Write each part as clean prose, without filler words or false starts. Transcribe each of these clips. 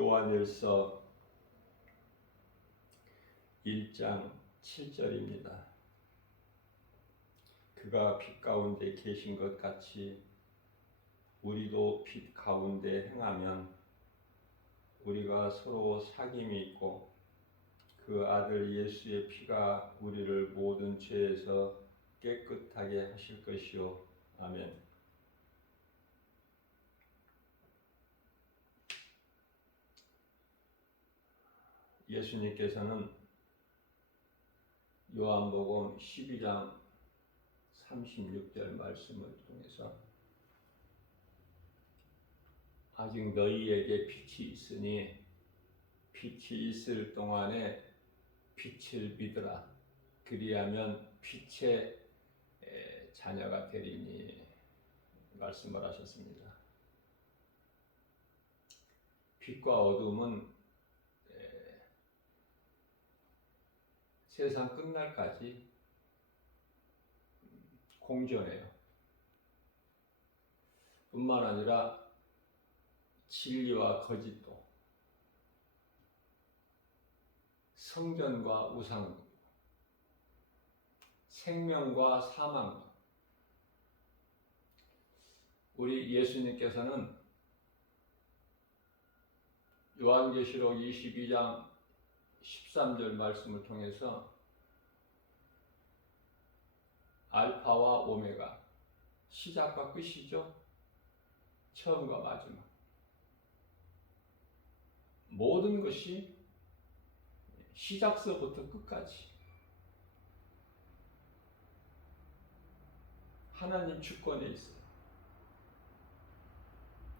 요한일서 1장 7절입니다. 그가 빛 가운데 계신 것 같이 우리도 빛 가운데 행하면 우리가 서로 사귐이 있고 그 아들 예수의 피가 우리를 모든 죄에서 깨끗하게 하실 것이요. 아멘. 예수님께서는 요한복음 12장 36절 말씀을 통해서 아직 너희에게 빛이 있으니 빛이 있을 동안에 빛을 믿으라. 그리하면 빛의 자녀가 되리니 말씀을 하셨습니다. 빛과 어둠은 세상 끝날까지 공존해요. 뿐만 아니라 진리와 거짓도, 성전과 우상, 생명과 사망. 우리 예수님께서는 요한계시록 22장 13절 말씀을 통해서 알파와 오메가, 시작과 끝이죠. 처음과 마지막. 모든 것이 시작서부터 끝까지 하나님 주권에 있어요.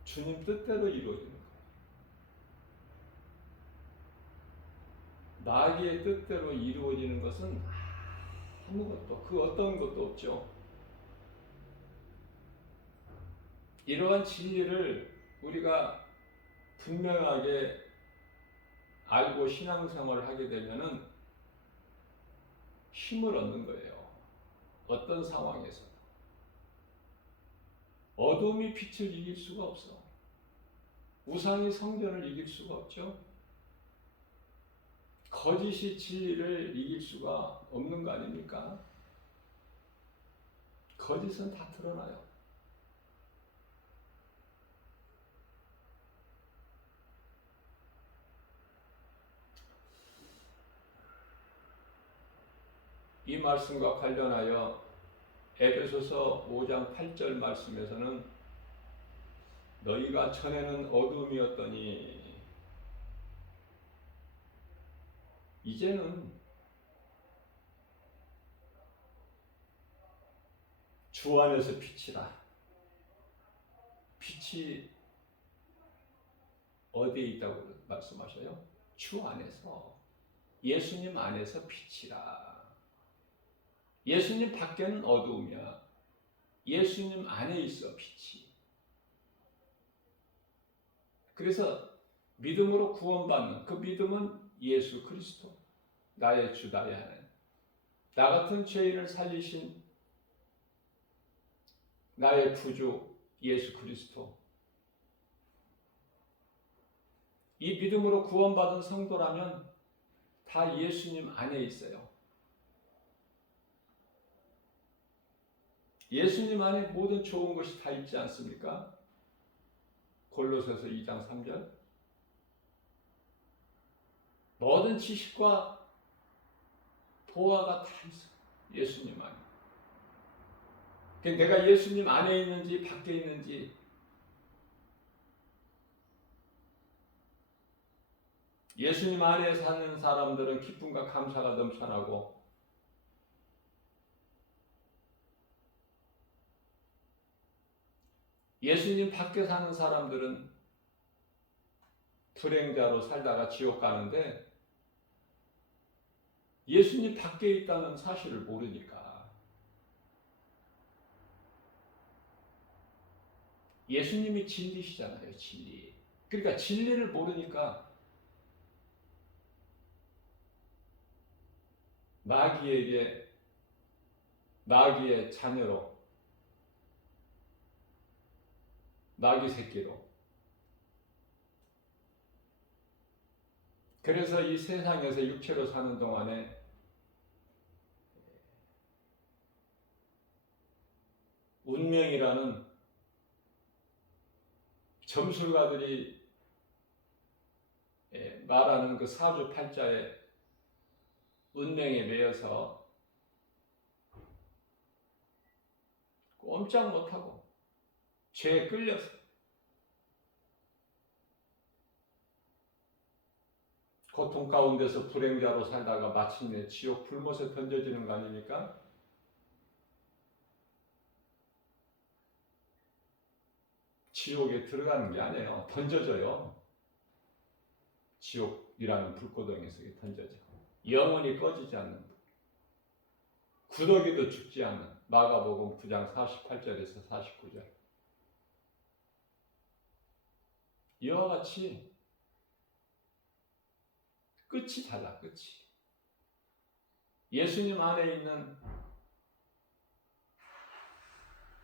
주님 뜻대로 이루어지는 거예요. 마귀의 뜻대로 이루어지는 것은 아무것도, 그 어떤 것도 없죠. 이러한 진리를 우리가 분명하게 알고 신앙생활을 하게 되면은 힘을 얻는 거예요. 어떤 상황에서도. 어둠이 빛을 이길 수가 없어. 우상이 성전을 이길 수가 없죠. 거짓이 진리를 이길 수가 없는 거 아닙니까? 거짓은 다 드러나요. 이 말씀과 관련하여 에베소서 5장 8절 말씀에서는 너희가 전에는 어둠이었더니 이제는 주 안에서 빛이라. 빛이 어디에 있다고 말씀하셔요? 주 안에서. 예수님 안에서 빛이라. 예수님 밖에는 어두움이야. 예수님 안에 있어 빛이. 그래서 믿음으로 구원받는 그 믿음은 예수 그리스도, 나의 주, 나의 하나님. 나 같은 죄인을 살리신 나의 구주 예수 그리스도. 이 믿음으로 구원받은 성도라면 다 예수님 안에 있어요. 예수님 안에 모든 좋은 것이 다 있지 않습니까? 골로새서 2장 3절. 모든 지식과 보화가 다 있어요. 예수님 안에. 내가 예수님 안에 있는지 밖에 있는지 예수님 안에 사는 사람들은 기쁨과 감사가 넘쳐나고 예수님 밖에 사는 사람들은 불행자로 살다가 지옥 가는데 예수님 밖에 있다는 사실을 모르니까 예수님이 진리시잖아요. 진리. 그러니까 진리를 모르니까 마귀의 자녀로 마귀 새끼로 그래서 이 세상에서 육체로 사는 동안에 운명이라는 점술가들이 말하는 그 사주팔자의 운명에 매여서 꼼짝 못하고 죄에 끌려서 고통 가운데서 불행자로 살다가 마침내 지옥 불못에 던져지는 거 아닙니까? 지옥에 들어가는 게 아니에요. 던져져요. 지옥이라는 불고덩에서 던져져. 영원히 꺼지지 않는 불. 구더기도 죽지 않는 마가복음 9장 48절에서 49절. 이와 같이 끝이 달라, 끝이. 예수님 안에 있는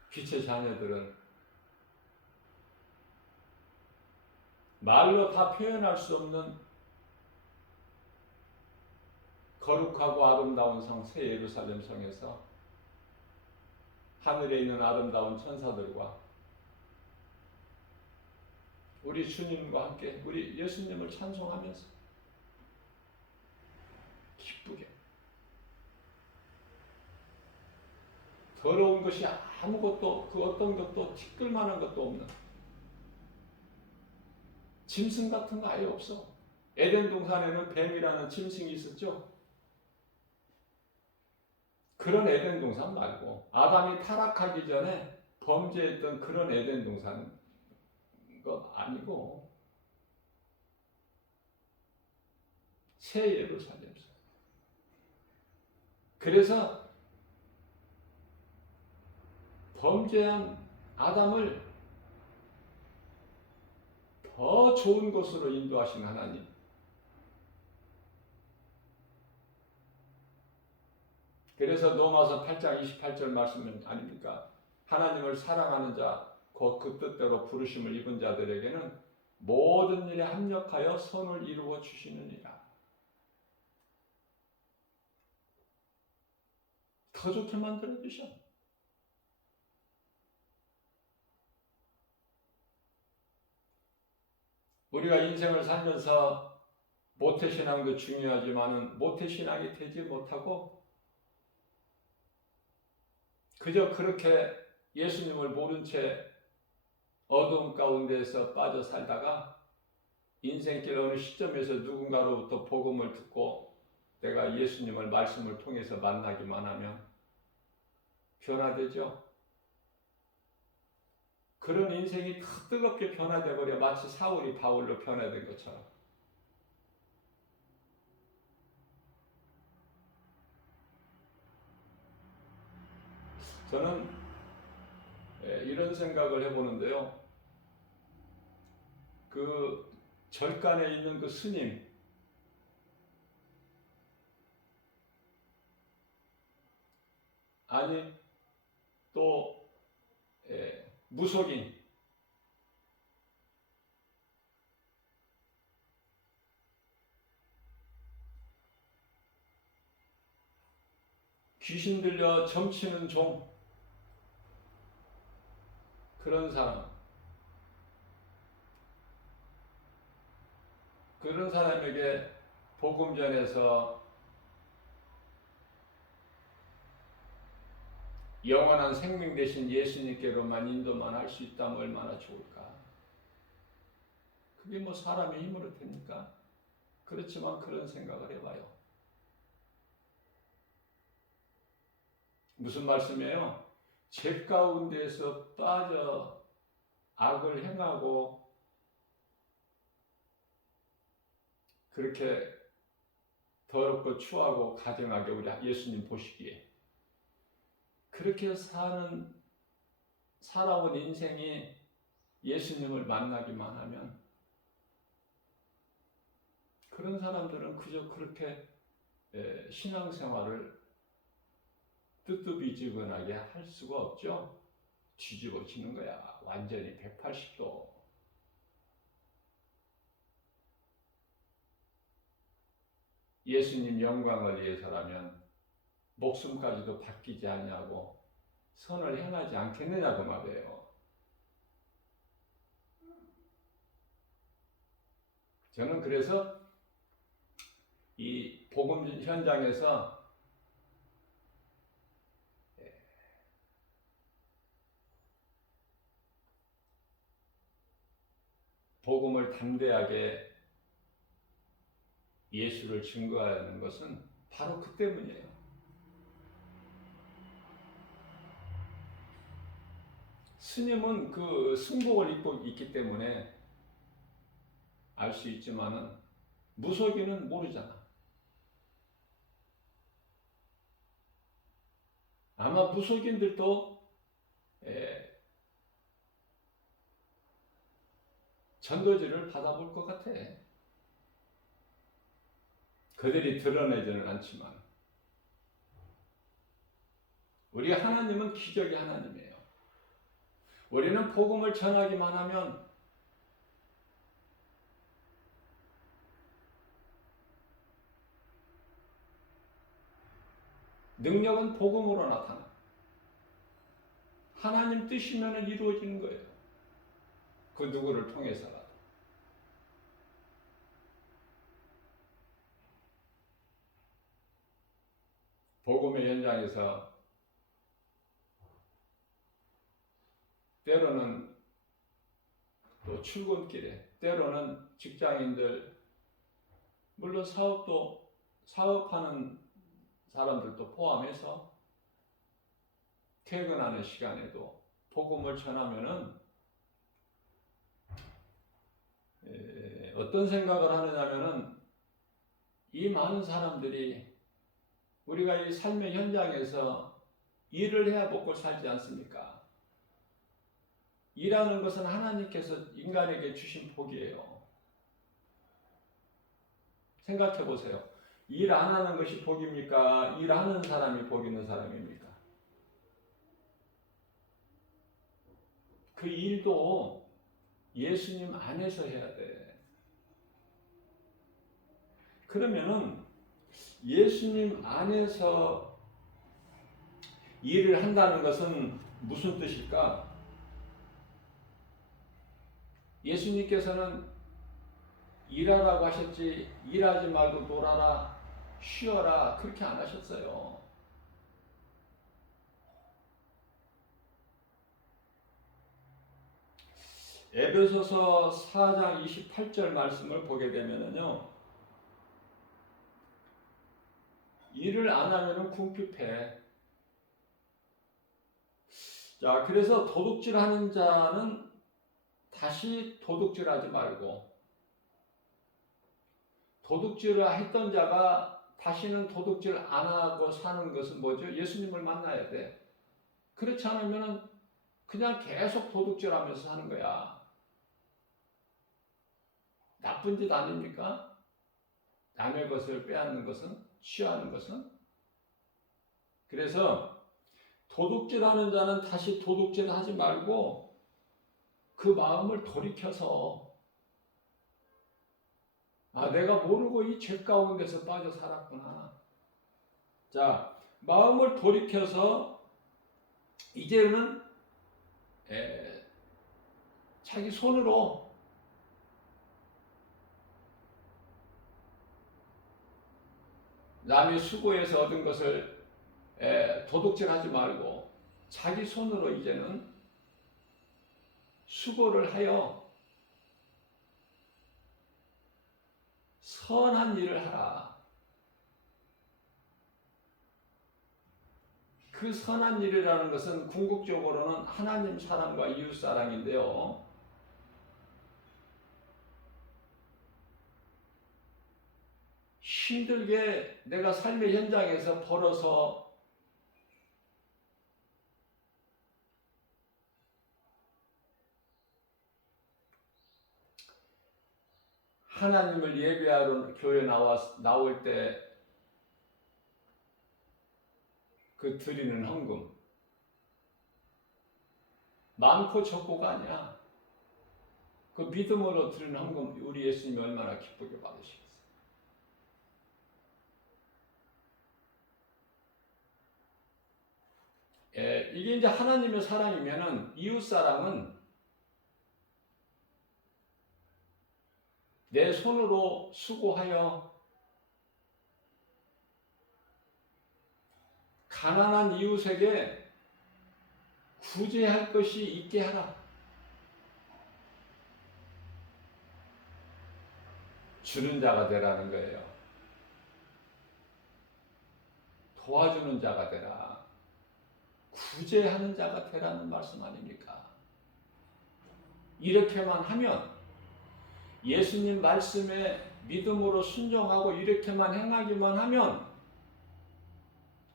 빛의 자녀들은 말로 다 표현할 수 없는 거룩하고 아름다운 성 새 예루살렘 성에서 하늘에 있는 아름다운 천사들과 우리 주님과 함께 우리 예수님을 찬송하면서 기쁘게 더러운 것이 아무것도 그 어떤 것도 티끌만한 것도 없는 짐승 같은 거 아예 없어. 에덴 동산에는 뱀이라는 짐승이 있었죠. 그런 에덴 동산 말고 아담이 타락하기 전에 범죄했던 그런 에덴 동산 거 아니고 새 예루살렘. 그래서 범죄한 아담을 더 좋은 곳으로 인도하신 하나님. 그래서 로마서 8장 28절 말씀 아닙니까? 하나님을 사랑하는 자, 곧 그 뜻대로 부르심을 입은 자들에게는 모든 일에 합력하여 선을 이루어 주시느니라. 더 좋게 만들어 주셔. 우리가 인생을 살면서 모태신앙도 중요하지만 모태신앙이 되지 못하고 그저 그렇게 예수님을 모른 채 어두움 가운데에서 빠져 살다가 인생길 어느 시점에서 누군가로부터 복음을 듣고 내가 예수님을 말씀을 통해서 만나기만 하면 변화되죠. 그런 인생이 더 뜨겁게 변화돼 버려 마치 사울이 바울로 변화된 것처럼. 저는 이런 생각을 해보는데요. 그 절간에 있는 그 스님, 아니 또 무속인, 귀신 들려 점치는 종, 그런 사람, 그런 사람에게 복음 전해서 영원한 생명 되신 예수님께로만 인도만 할 수 있다면 얼마나 좋을까. 그게 뭐 사람의 힘으로 됩니까? 그렇지만 그런 생각을 해봐요. 무슨 말씀이에요? 죄 가운데에서 빠져 악을 행하고 그렇게 더럽고 추하고 가증하게 우리 예수님 보시기에 그렇게 살아온 인생이 예수님을 만나기만 하면 그런 사람들은 그저 그렇게 신앙생활을 뜨뜻미지근하게 할 수가 없죠. 뒤집어지는 거야. 완전히 180도. 예수님 영광을 위해서라면 목숨까지도 바뀌지 아니하고 선을 행하지 않겠느냐 그 말이에요. 저는 그래서 이 복음 현장에서 복음을 담대하게 예수를 증거하는 것은 바로 그 때문이에요. 스님은 그 승복을 입고 있기 때문에 알 수 있지만은 무속인은 모르잖아. 아마 무속인들도 전도지를 받아볼 것 같아. 그들이 드러내지는 않지만 우리 하나님은 기적의 하나님이에요. 우리는 복음을 전하기만 하면 능력은 복음으로 나타나. 하나님 뜻이면 이루어지는 거예요. 그 누구를 통해서라도. 복음의 현장에서 때로는 또 출근길에, 때로는 직장인들, 물론 사업하는 사람들도 포함해서 퇴근하는 시간에도 복음을 전하면은 어떤 생각을 하느냐면은 이 많은 사람들이 우리가 이 삶의 현장에서 일을 해야 먹고 살지 않습니까? 일하는 것은 하나님께서 인간에게 주신 복이에요. 생각해 보세요. 일 안 하는 것이 복입니까? 일하는 사람이 복 있는 사람입니까? 그 일도 예수님 안에서 해야 돼. 그러면은 예수님 안에서 일을 한다는 것은 무슨 뜻일까? 예수님께서는 일하라고 하셨지 일하지 말고 놀아라, 쉬어라 그렇게 안 하셨어요. 에베소서 4장 28절 말씀을 보게 되면은요, 일을 안 하면은 궁핍해. 자, 그래서 도둑질하는 자는 다시 도둑질하지 말고, 도둑질을 했던 자가 다시는 도둑질 안 하고 사는 것은 뭐죠? 예수님을 만나야 돼. 그렇지 않으면은 그냥 계속 도둑질하면서 사는 거야. 나쁜 짓 아닙니까? 남의 것을 빼앗는 것은, 취하는 것은. 그래서 도둑질하는 자는 다시 도둑질하지 말고 그 마음을 돌이켜서 내가 모르고 이 죄 가운데서 빠져 살았구나. 자, 마음을 돌이켜서 이제는 자기 손으로 남의 수고해서 얻은 것을 도둑질하지 말고 자기 손으로 이제는 수고를 하여 선한 일을 하라. 그 선한 일이라는 것은 궁극적으로는 하나님 사랑과 이웃 사랑인데요. 힘들게 내가 삶의 현장에서 벌어서 하나님을 예배하러 교회 나올 때 그 드리는 헌금 많고 적고가 아니야. 그 믿음으로 드리는 헌금 우리 예수님이 얼마나 기쁘게 받으시겠어요. 이게 이제 하나님의 사랑이면은 이웃 사랑은 내 손으로 수고하여 가난한 이웃에게 구제할 것이 있게 하라. 주는 자가 되라는 거예요. 도와주는 자가 되라. 구제하는 자가 되라는 말씀 아닙니까? 이렇게만 하면, 예수님 말씀에 믿음으로 순종하고 이렇게만 행하기만 하면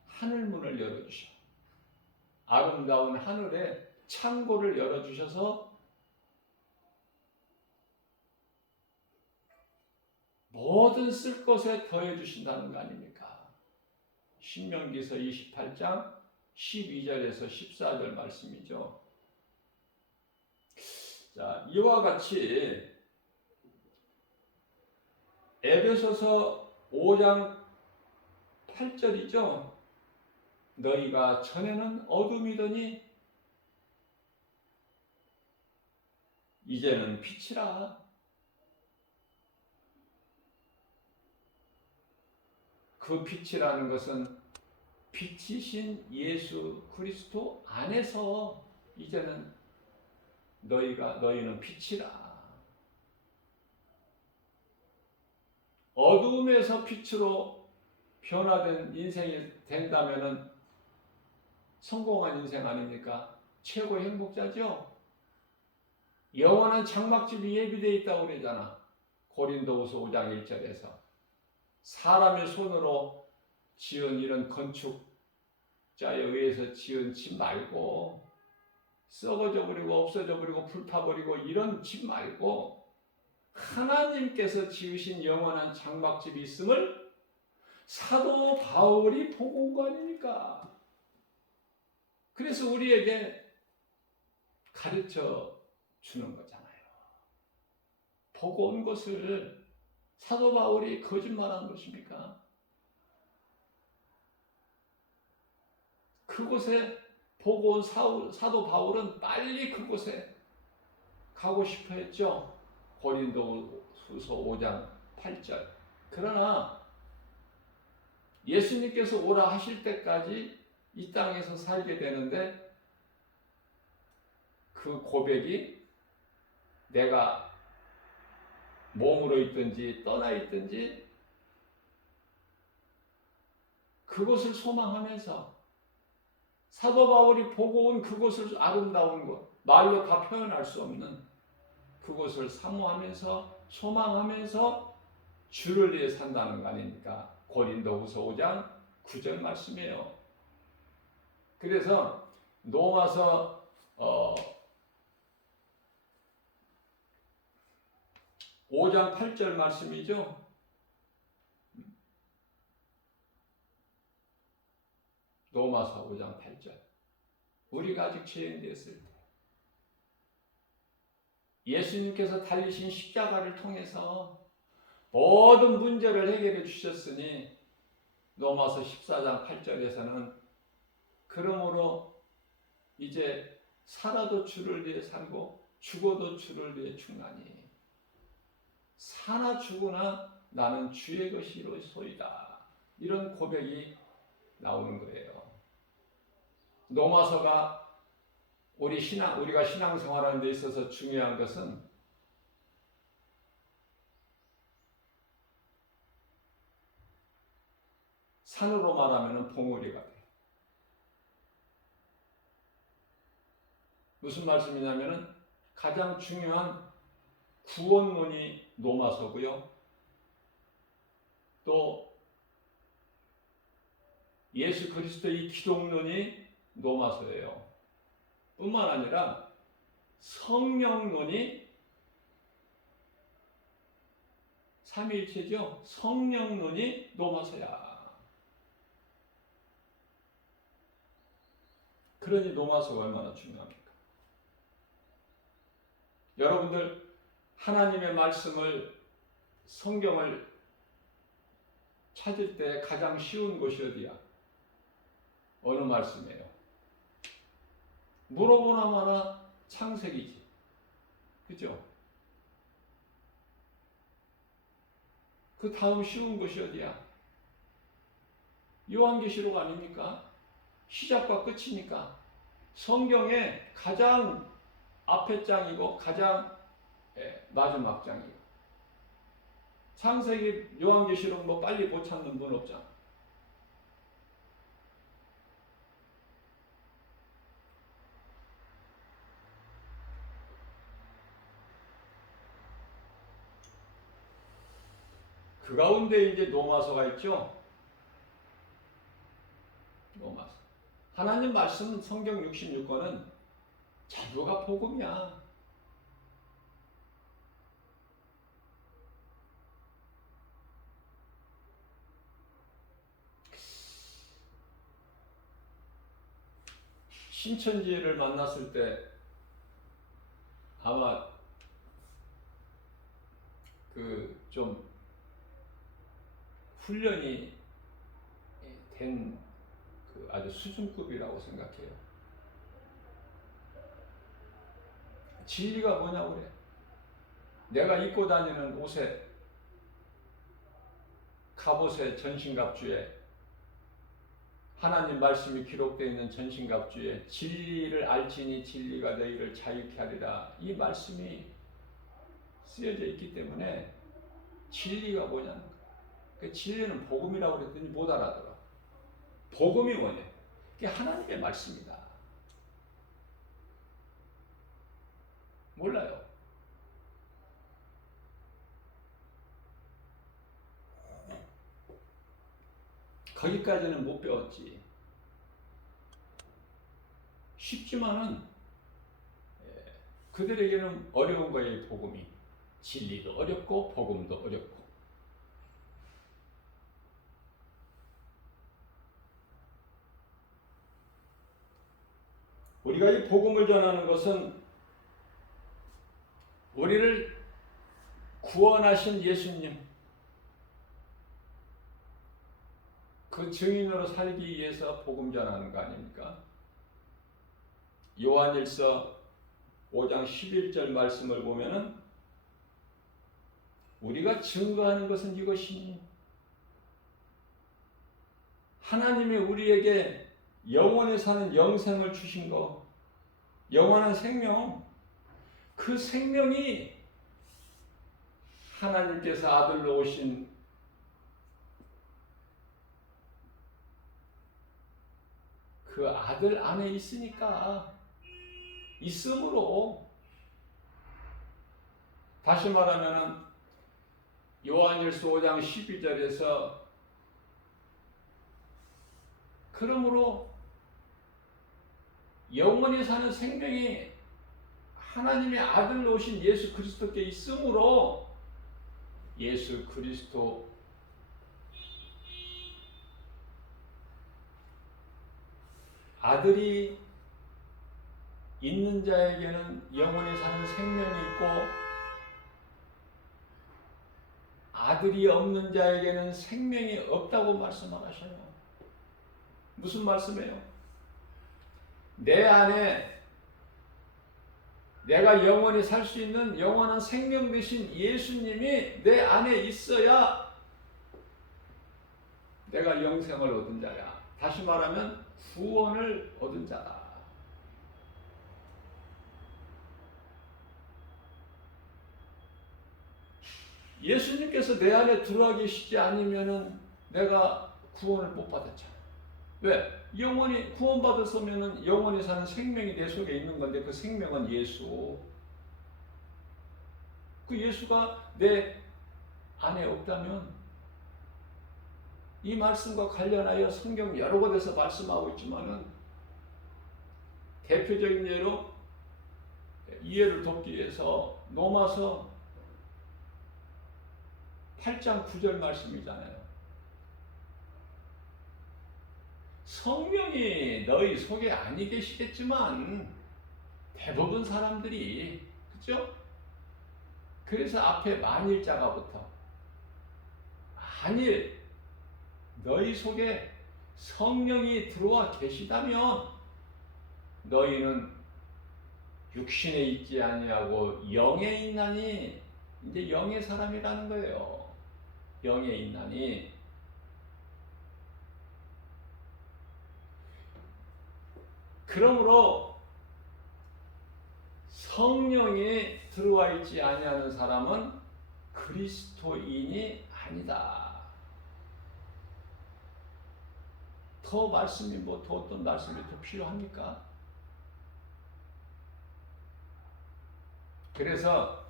하늘문을 열어주셔. 아름다운 하늘에 창고를 열어주셔서 모든 쓸 것에 더해주신다는 거 아닙니까? 신명기서 28장 12절에서 14절 말씀이죠. 자, 이와 같이 에베소서 5장 8절이죠. 너희가 전에는 어둠이더니 이제는 빛이라. 그 빛이라는 것은 빛이신 예수 그리스도 안에서 이제는 너희는 빛이라. 어두움에서 빛으로 변화된 인생이 된다면은 성공한 인생 아닙니까? 최고의 행복자죠? 영원한 장막집이 예비되어 있다고 그러잖아. 고린도후서 5장 1절에서. 사람의 손으로 지은 이런 건축자에 의해서 지은 집 말고, 썩어져 버리고 없어져 버리고 불타 버리고 이런 집 말고 하나님께서 지으신 영원한 장막집이 있음을 사도 바울이 보고 온 거 아닙니까? 그래서 우리에게 가르쳐 주는 거잖아요. 보고 온 것을 사도 바울이 거짓말한 것입니까? 그곳에 보고 온 사도 바울은 빨리 그곳에 가고 싶어 했죠. 고린도후서 5장 8절. 그러나 예수님께서 오라 하실 때까지 이 땅에서 살게 되는데, 그 고백이 내가 몸으로 있든지 떠나 있든지 그곳을 소망하면서, 사도 바울이 보고 온 그곳을, 아름다운 곳, 말로 다 표현할 수 없는 그곳을 사모하면서 소망하면서 주를 위해 산다는 거 아닙니까? 고린도후서 5장 9절 말씀이에요. 그래서 로마서 5장 8절 말씀이죠. 로마서 5장 8절. 우리가 아직 죄인되었을 때 예수님께서 달리신 십자가를 통해서 모든 문제를 해결해 주셨으니, 로마서 14장 8절에서는 그러므로 이제 살아도 주를 위해 살고 죽어도 주를 위해 죽나니 사나 죽으나 나는 주의 것이로소이다. 이런 고백이 나오는 거예요. 로마서가 우리가 신앙생활하는 데 있어서 중요한 것은 산으로 말하면 봉우리가 돼요. 무슨 말씀이냐면 가장 중요한 구원론이 로마서고요. 또 예수 그리스도의 기독론이 로마서예요. 뿐만 아니라 성령론이, 삼위일체죠. 성령론이 로마서야. 그러니 로마서가 얼마나 중요합니까? 여러분들 하나님의 말씀을, 성경을 찾을 때 가장 쉬운 곳이 어디야? 어느 말씀이에요? 물어보나 마나 창세기지. 그죠? 그 다음 쉬운 것이 어디야? 요한계시록 아닙니까? 시작과 끝이니까. 성경의 가장 앞에 장이고 가장 마지막 장이고. 창세기, 요한계시록 뭐 빨리 못 찾는 분 없잖아. 그 가운데 이제 노마서가 있죠. 노마서. 하나님 말씀 성경 66권은 전부가 복음이야. 신천지를 만났을 때 아마 그 좀 훈련이 된 그 아주 수준급이라고 생각해요. 진리가 뭐냐고 그래. 내가 입고 다니는 옷에, 갑옷에, 전신갑주에, 하나님 말씀이 기록되어 있는 전신갑주에 진리를 알지니 진리가 너희를 자유케 하리라. 이 말씀이 쓰여져 있기 때문에 진리가 뭐냐는 거야. 그 진리는 복음이라고 그랬더니 못 알아들어. 복음이 뭐냐? 그게 하나님의 말씀이다. 몰라요. 거기까지는 못 배웠지. 쉽지만은 그들에게는 어려운 거예요. 복음이. 진리도 어렵고 복음도 어렵고. 우리가 이 복음을 전하는 것은 우리를 구원하신 예수님, 그 증인으로 살기 위해서 복음 전하는 거 아닙니까? 요한일서 5장 11절 말씀을 보면은 우리가 증거하는 것은 이것이니 하나님이 우리에게 영원히 사는 영생을 주신 거, 영원한 생명, 그 생명이 하나님께서 아들로 오신 그 아들 안에 있으니까, 있으므로, 다시 말하면 요한일서 5장 12절에서 그러므로 영원히 사는 생명이 하나님의 아들로 오신 예수 그리스도께 있으므로 예수 그리스도 아들이 있는 자에게는 영원히 사는 생명이 있고 아들이 없는 자에게는 생명이 없다고 말씀하셔요. 무슨 말씀이에요? 내 안에 내가 영원히 살 수 있는 영원한 생명 되신 예수님이 내 안에 있어야 내가 영생을 얻은 자야. 다시 말하면 구원을 얻은 자다. 예수님께서 내 안에 들어와 계시지 않으면은 내가 구원을 못 받았잖아. 왜? 영원히 구원받았으면은 영원히 사는 생명이 내 속에 있는 건데 그 생명은 예수. 그 예수가 내 안에 없다면 이 말씀과 관련하여 성경 여러 곳에서 말씀하고 있지만은 대표적인 예로 이해를 돕기 위해서 로마서 8장 9절 말씀이잖아요. 성령이 너희 속에 아니 계시겠지만 대부분 사람들이 그죠? 그래서 앞에 만일자가 붙어. 만일 너희 속에 성령이 들어와 계시다면 너희는 육신에 있지 아니하고 영에 있나니, 이제 영의 사람이라는 거예요. 영에 있나니. 그러므로 성령이 들어와 있지 아니하는 사람은 그리스도인이 아니다. 더 말씀이 더 어떤 말씀이 더 필요합니까? 그래서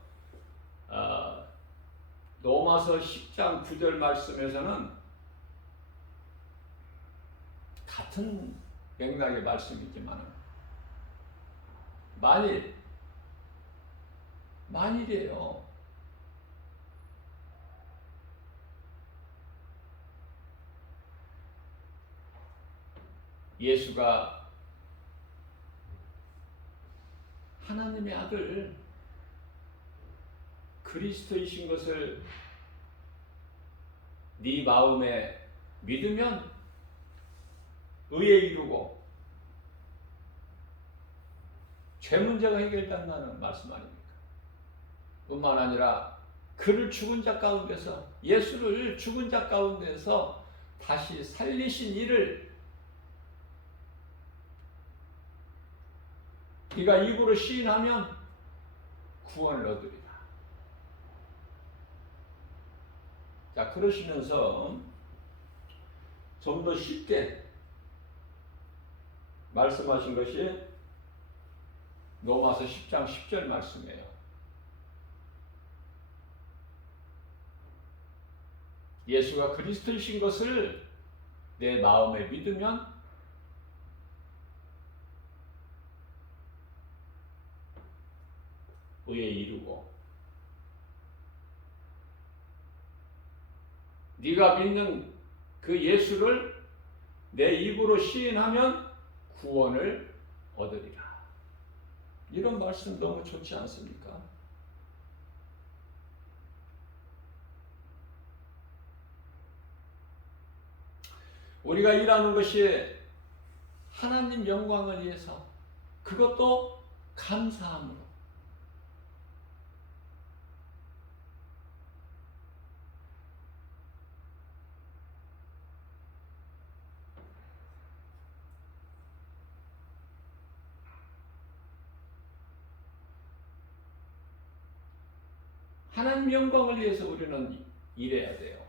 로마서 10장 9절 말씀에서는 같은 맥락의 말씀이지만 만일이에요. 예수가 하나님의 아들 그리스도이신 것을 네 마음에 믿으면 의에 이르고 죄 문제가 해결된다는 말씀 아닙니까? 뿐만 아니라 그를 죽은 자 가운데서, 예수를 죽은 자 가운데서 다시 살리신 이를 네가 입으로 시인하면 구원을 얻으리라. 자, 그러시면서 좀 더 쉽게 말씀하신 것이 로마서 10장 10절 말씀이에요. 예수가 그리스도이신 것을 내 마음에 믿으면 의에 이르고, 네가 믿는 그 예수를 내 입으로 시인하면 구원을 얻으리라. 이런 말씀 너무 좋지 않습니까? 우리가 일하는 것이 하나님 영광을 위해서, 그것도 감사함으로. 하나님 영광을 위해서 우리는 일해야 돼요.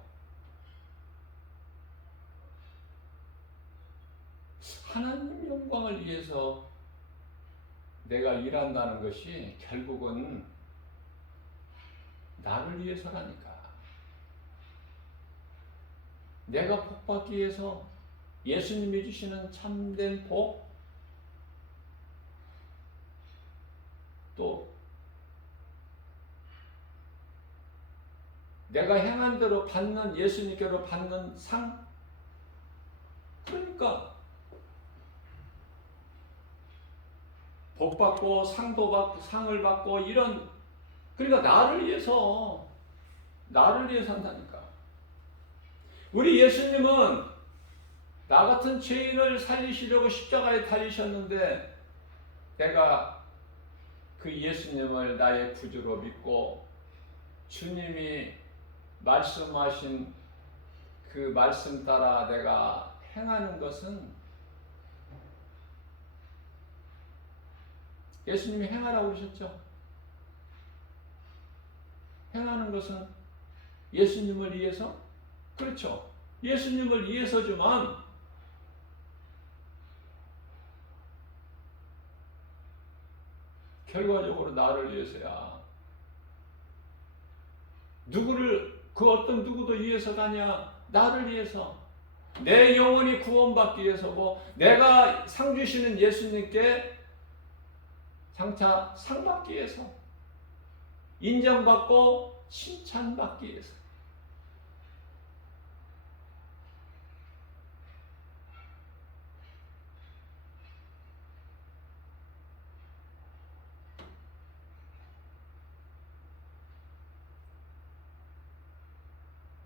하나님 영광을 위해서 내가 일한다는 것이 결국은 나를 위해서라니까. 내가 복받기 위해서, 예수님이 주시는 참된 복, 또 내가 행한 대로 받는, 예수님께로 받는 상, 그러니까 복받고 상도 받고 상을 받고 이런, 그러니까 나를 위해서 한다니까. 우리 예수님은 나 같은 죄인을 살리시려고 십자가에 달리셨는데, 내가 그 예수님을 나의 구주로 믿고 주님이 말씀하신 그 말씀 따라 내가 행하는 것은, 예수님이 행하라고 그러셨죠. 행하는 것은 예수님을 위해서, 그렇죠. 예수님을 위해서지만 결과적으로 나를 위해서야. 누구를, 그 어떤 누구도 위해서가 아니야. 나를 위해서. 내 영혼이 구원받기 위해서고, 내가 상 주시는 예수님께 장차 상 받기 위해서, 인정받고 칭찬받기 위해서.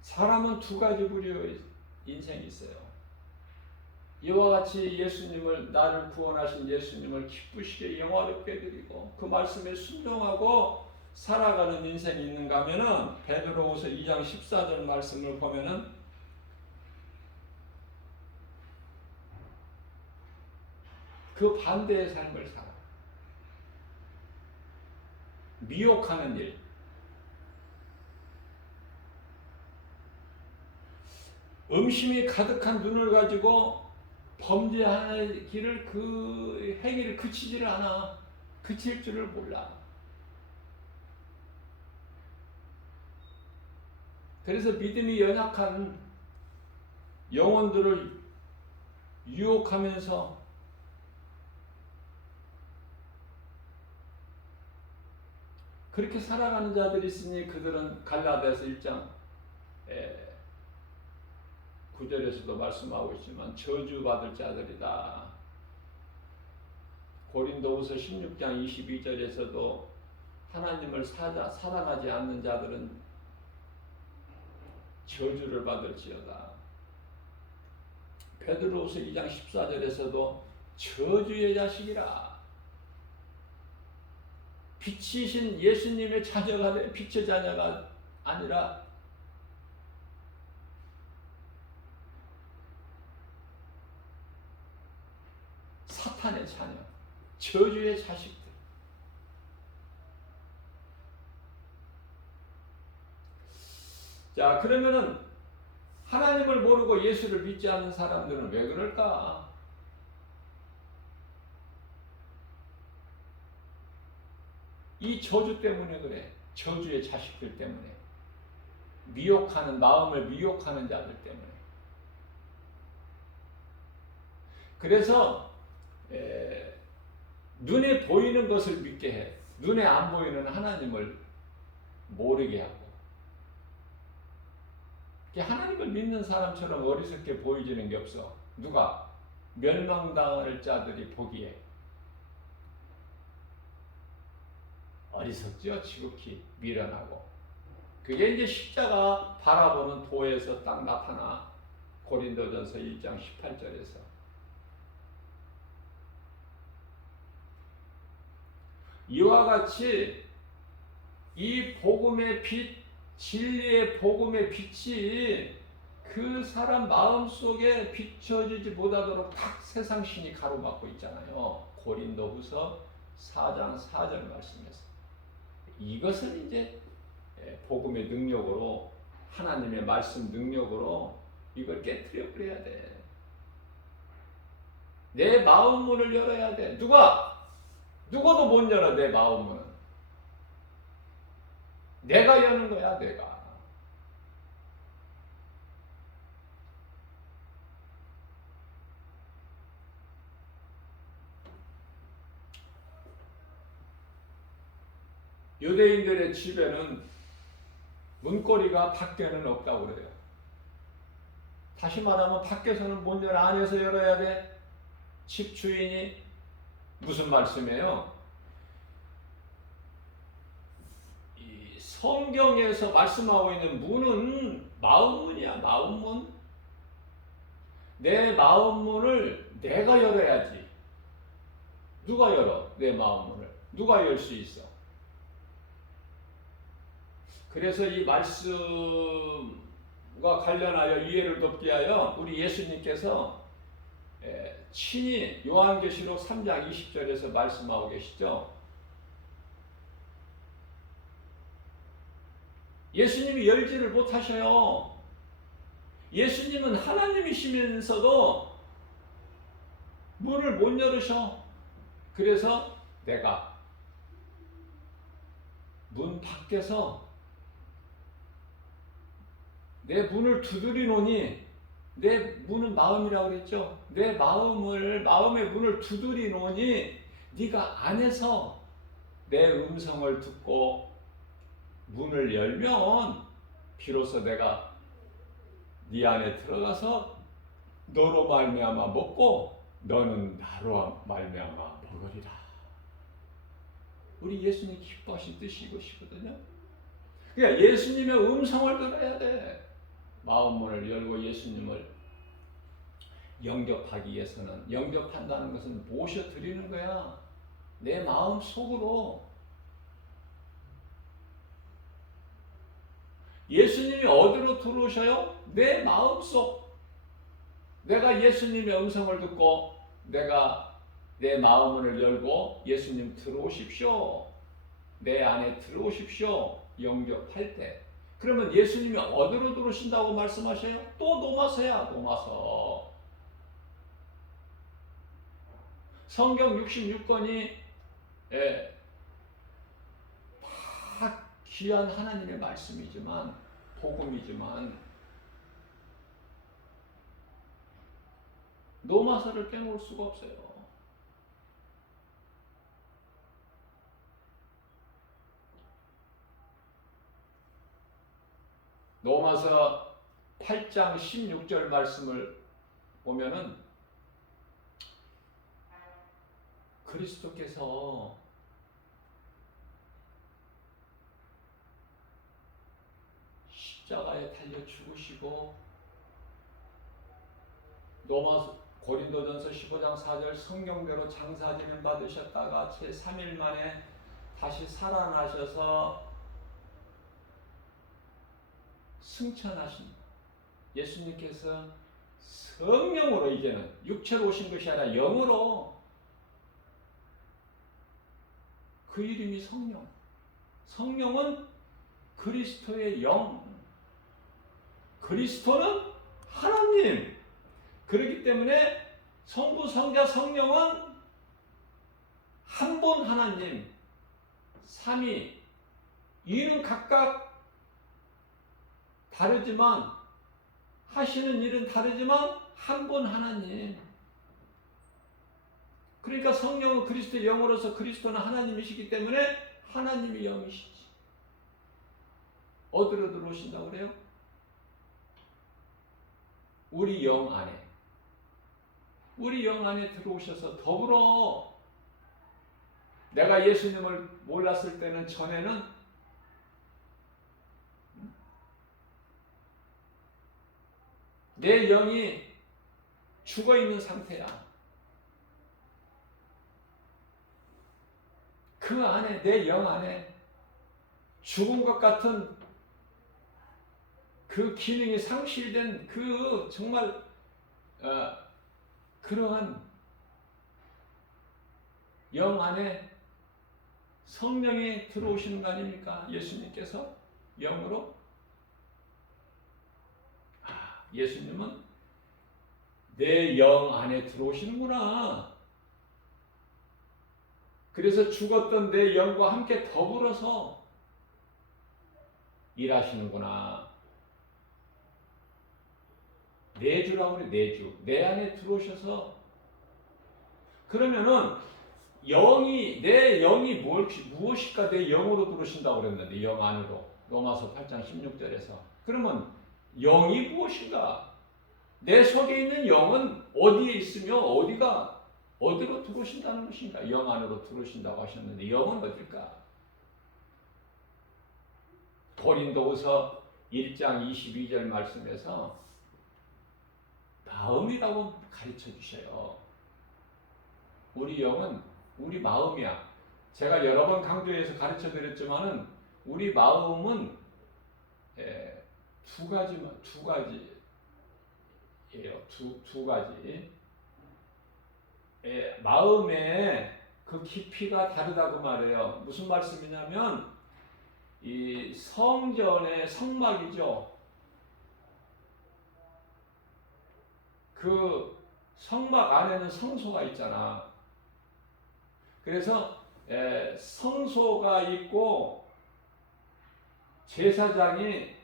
사람은 두 가지 부류의 인생이 있어요. 이와 같이 예수님을, 나를 구원하신 예수님을 기쁘시게 영화롭게 드리고 그 말씀에 순종하고 살아가는 인생이 있는가 하면은 베드로후서 2장 14절 말씀을 보면은 그 반대의 삶을 살아. 미혹하는 일. 음심이 가득한 눈을 가지고 범죄하는 길을, 그 행위를 그치지를 않아. 그칠 줄을 몰라. 그래서 믿음이 연약한 영혼들을 유혹하면서 그렇게 살아가는 자들이 있으니 그들은 갈라디아서 1장 9절에서도 말씀하고 있지만 저주받을 자들이다. 고린도후서 16장 22절에서도 하나님을 사랑하지 않는 자들은 저주를 받을지어다. 베드로후서 2장 14절에서도 저주의 자식이라. 빛이신 예수님의 자녀가 돼, 빛의 자녀가 아니라 사탄의 자녀, 저주의 자식들. 자, 그러면은 하나님을 모르고 예수를 믿지 않는 사람들은 왜 그럴까? 이 저주 때문에 그래. 저주의 자식들 때문에. 미혹하는, 마음을 미혹하는 자들 때문에. 그래서 눈에 보이는 것을 믿게 해. 눈에 안 보이는 하나님을 모르게 하고. 하나님을 믿는 사람처럼 어리석게 보이지는 게 없어. 누가? 멸망당할 자들이 보기에 어리석죠. 지극히 미련하고. 그게 이제 십자가 바라보는 도에서 딱 나타나. 고린도전서 1장 18절에서. 이와 같이 이 복음의 빛, 진리의 복음의 빛이 그 사람 마음속에 비춰지지 못하도록 딱 세상 신이 가로막고 있잖아요. 고린도후서 4장 4절 말씀에서. 이것을 이제 복음의 능력으로, 하나님의 말씀 능력으로 이걸 깨트려 버려야 돼. 내 마음 문을 열어야 돼. 누구도 못 열어. 내 마음 문은 내가 여는 거야. 내가. 유대인들의 집에는 문고리가 밖에는 없다고 그래요. 다시 말하면 밖에서는 못 열어. 안에서 열어야 돼. 집 주인이. 무슨 말씀이에요? 이 성경에서 말씀하고 있는 문은 마음문이야. 마음문. 내 마음문을 내가 열어야지. 누가 열어? 내 마음문을. 누가 열 수 있어? 그래서 이 말씀과 관련하여 이해를 돕기 위하여 우리 예수님께서 친히 요한계시록 3장 20절에서 말씀하고 계시죠. 예수님이 열지를 못하셔요. 예수님은 하나님이시면서도 문을 못 열으셔. 그래서 내가 문 밖에서 내 문을 두드리노니, 내 문은 마음이라고 그랬죠. 내 마음의 문을 두드리노니 네가 안에서 내 음성을 듣고 문을 열면 비로소 내가 네 안에 들어가서 너로 말미암아 먹고 너는 나로 말미암아 먹으리라. 우리 예수님 기뻐하신 뜻이 이것이거든요. 그러니까 예수님의 음성을 들어야 돼. 마음 문을 열고 예수님을 영접하기 위해서는, 영접한다는 것은 모셔드리는 거야. 내 마음 속으로. 예수님이 어디로 들어오셔요? 내 마음속. 내가 예수님의 음성을 듣고 내가 내 마음을 열고 예수님 들어오십시오. 내 안에 들어오십시오. 영접할 때. 그러면 예수님이 어디로 들어오신다고 말씀하셔요? 또 노마서야, 노마서. 성경 66권이 다 귀한 하나님의 말씀이지만, 복음이지만 노마서를 빼놓을 수가 없어요. 노마서 8장 16절 말씀을 보면은 그리스도께서 십자가에 달려 죽으시고, 고린도전서 15장 4절 성경대로 장사지는 받으셨다가 제 3일 만에 다시 살아나셔서 승천하신 예수님께서 성령으로, 이제는 육체로 오신 것이 아니라 영으로, 그 이름이 성령. 성령은 그리스도의 영. 그리스도는 하나님. 그렇기 때문에 성부, 성자, 성령은 한 분 하나님. 삼위. 이는 각각 다르지만, 하시는 일은 다르지만 한 분 하나님. 그러니까 성령은 그리스도의 영으로서 그리스도는 하나님이시기 때문에 하나님이 영이시지. 어디로 들어오신다고 그래요? 우리 영 안에. 우리 영 안에 들어오셔서 더불어, 내가 예수님을 몰랐을 때는, 전에는 내 영이 죽어있는 상태야. 그 안에, 내 영 안에 죽은 것 같은 그 기능이 상실된 그 정말 그러한 영 안에 성령이 들어오시는 거 아닙니까? 예수님께서 영으로. 예수님은 내 영 안에 들어오시는구나. 그래서 죽었던 내 영과 함께 더불어서 일하시는구나. 내주라고 그래, 내주. 내 안에 들어오셔서. 그러면은 영이, 내 영이 무엇일까? 내 영으로 들어오신다고 그랬는데, 영 안으로. 로마서 8장 16절에서. 그러면 영이 무엇인가? 내 속에 있는 영은 어디에 있으며 어디로 들어오신다는 것인가? 영 안으로 들어오신다고 하셨는데, 영은 어딜까? 고린도후서 1장 22절 말씀에서 마음이라고 가르쳐 주셔요. 우리 영은 우리 마음이야. 제가 여러 번 강조해서 가르쳐 드렸지만은, 우리 마음은 두 가지예요. 두 가지. 마음의 그 깊이가 다르다고 말해요. 무슨 말씀이냐면, 이 성전의 성막이죠. 그 성막 안에는 성소가 있잖아. 그래서 성소가 있고, 제사장이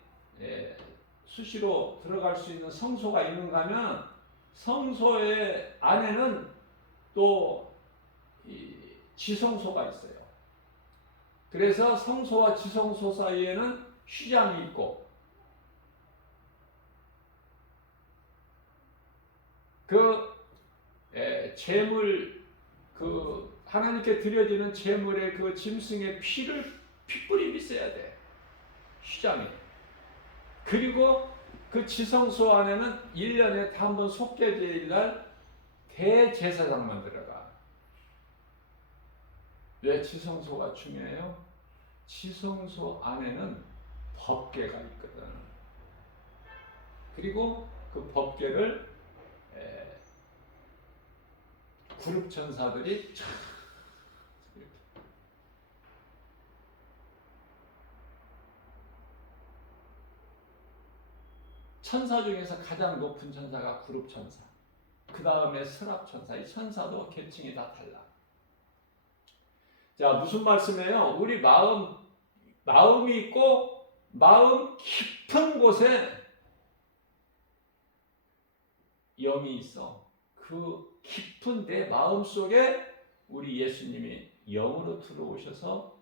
수시로 들어갈 수 있는 성소가 있는가 하면, 성소의 안에는 또 지성소가 있어요. 그래서 성소와 지성소 사이에는 휘장이 있고, 그 제물, 그 하나님께 드려지는 제물의 그 짐승의 핏불이 있어야 돼. 휘장이. 그리고 그 지성소 안에는 1년에 한 번 속죄제일 날 대제사장만 들어가. 왜 지성소가 중요해요? 지성소 안에는 법궤가 있거든. 그리고 그 법궤를 그룹 천사들이 천사 중에서 가장 높은 천사가 그룹 천사, 그 다음에 스랍 천사. 이 천사도 계층이 다 달라. 자, 무슨 말씀이에요? 우리 마음이 있고 마음 깊은 곳에 영이 있어. 그 깊은 내 마음 속에 우리 예수님이 영으로 들어오셔서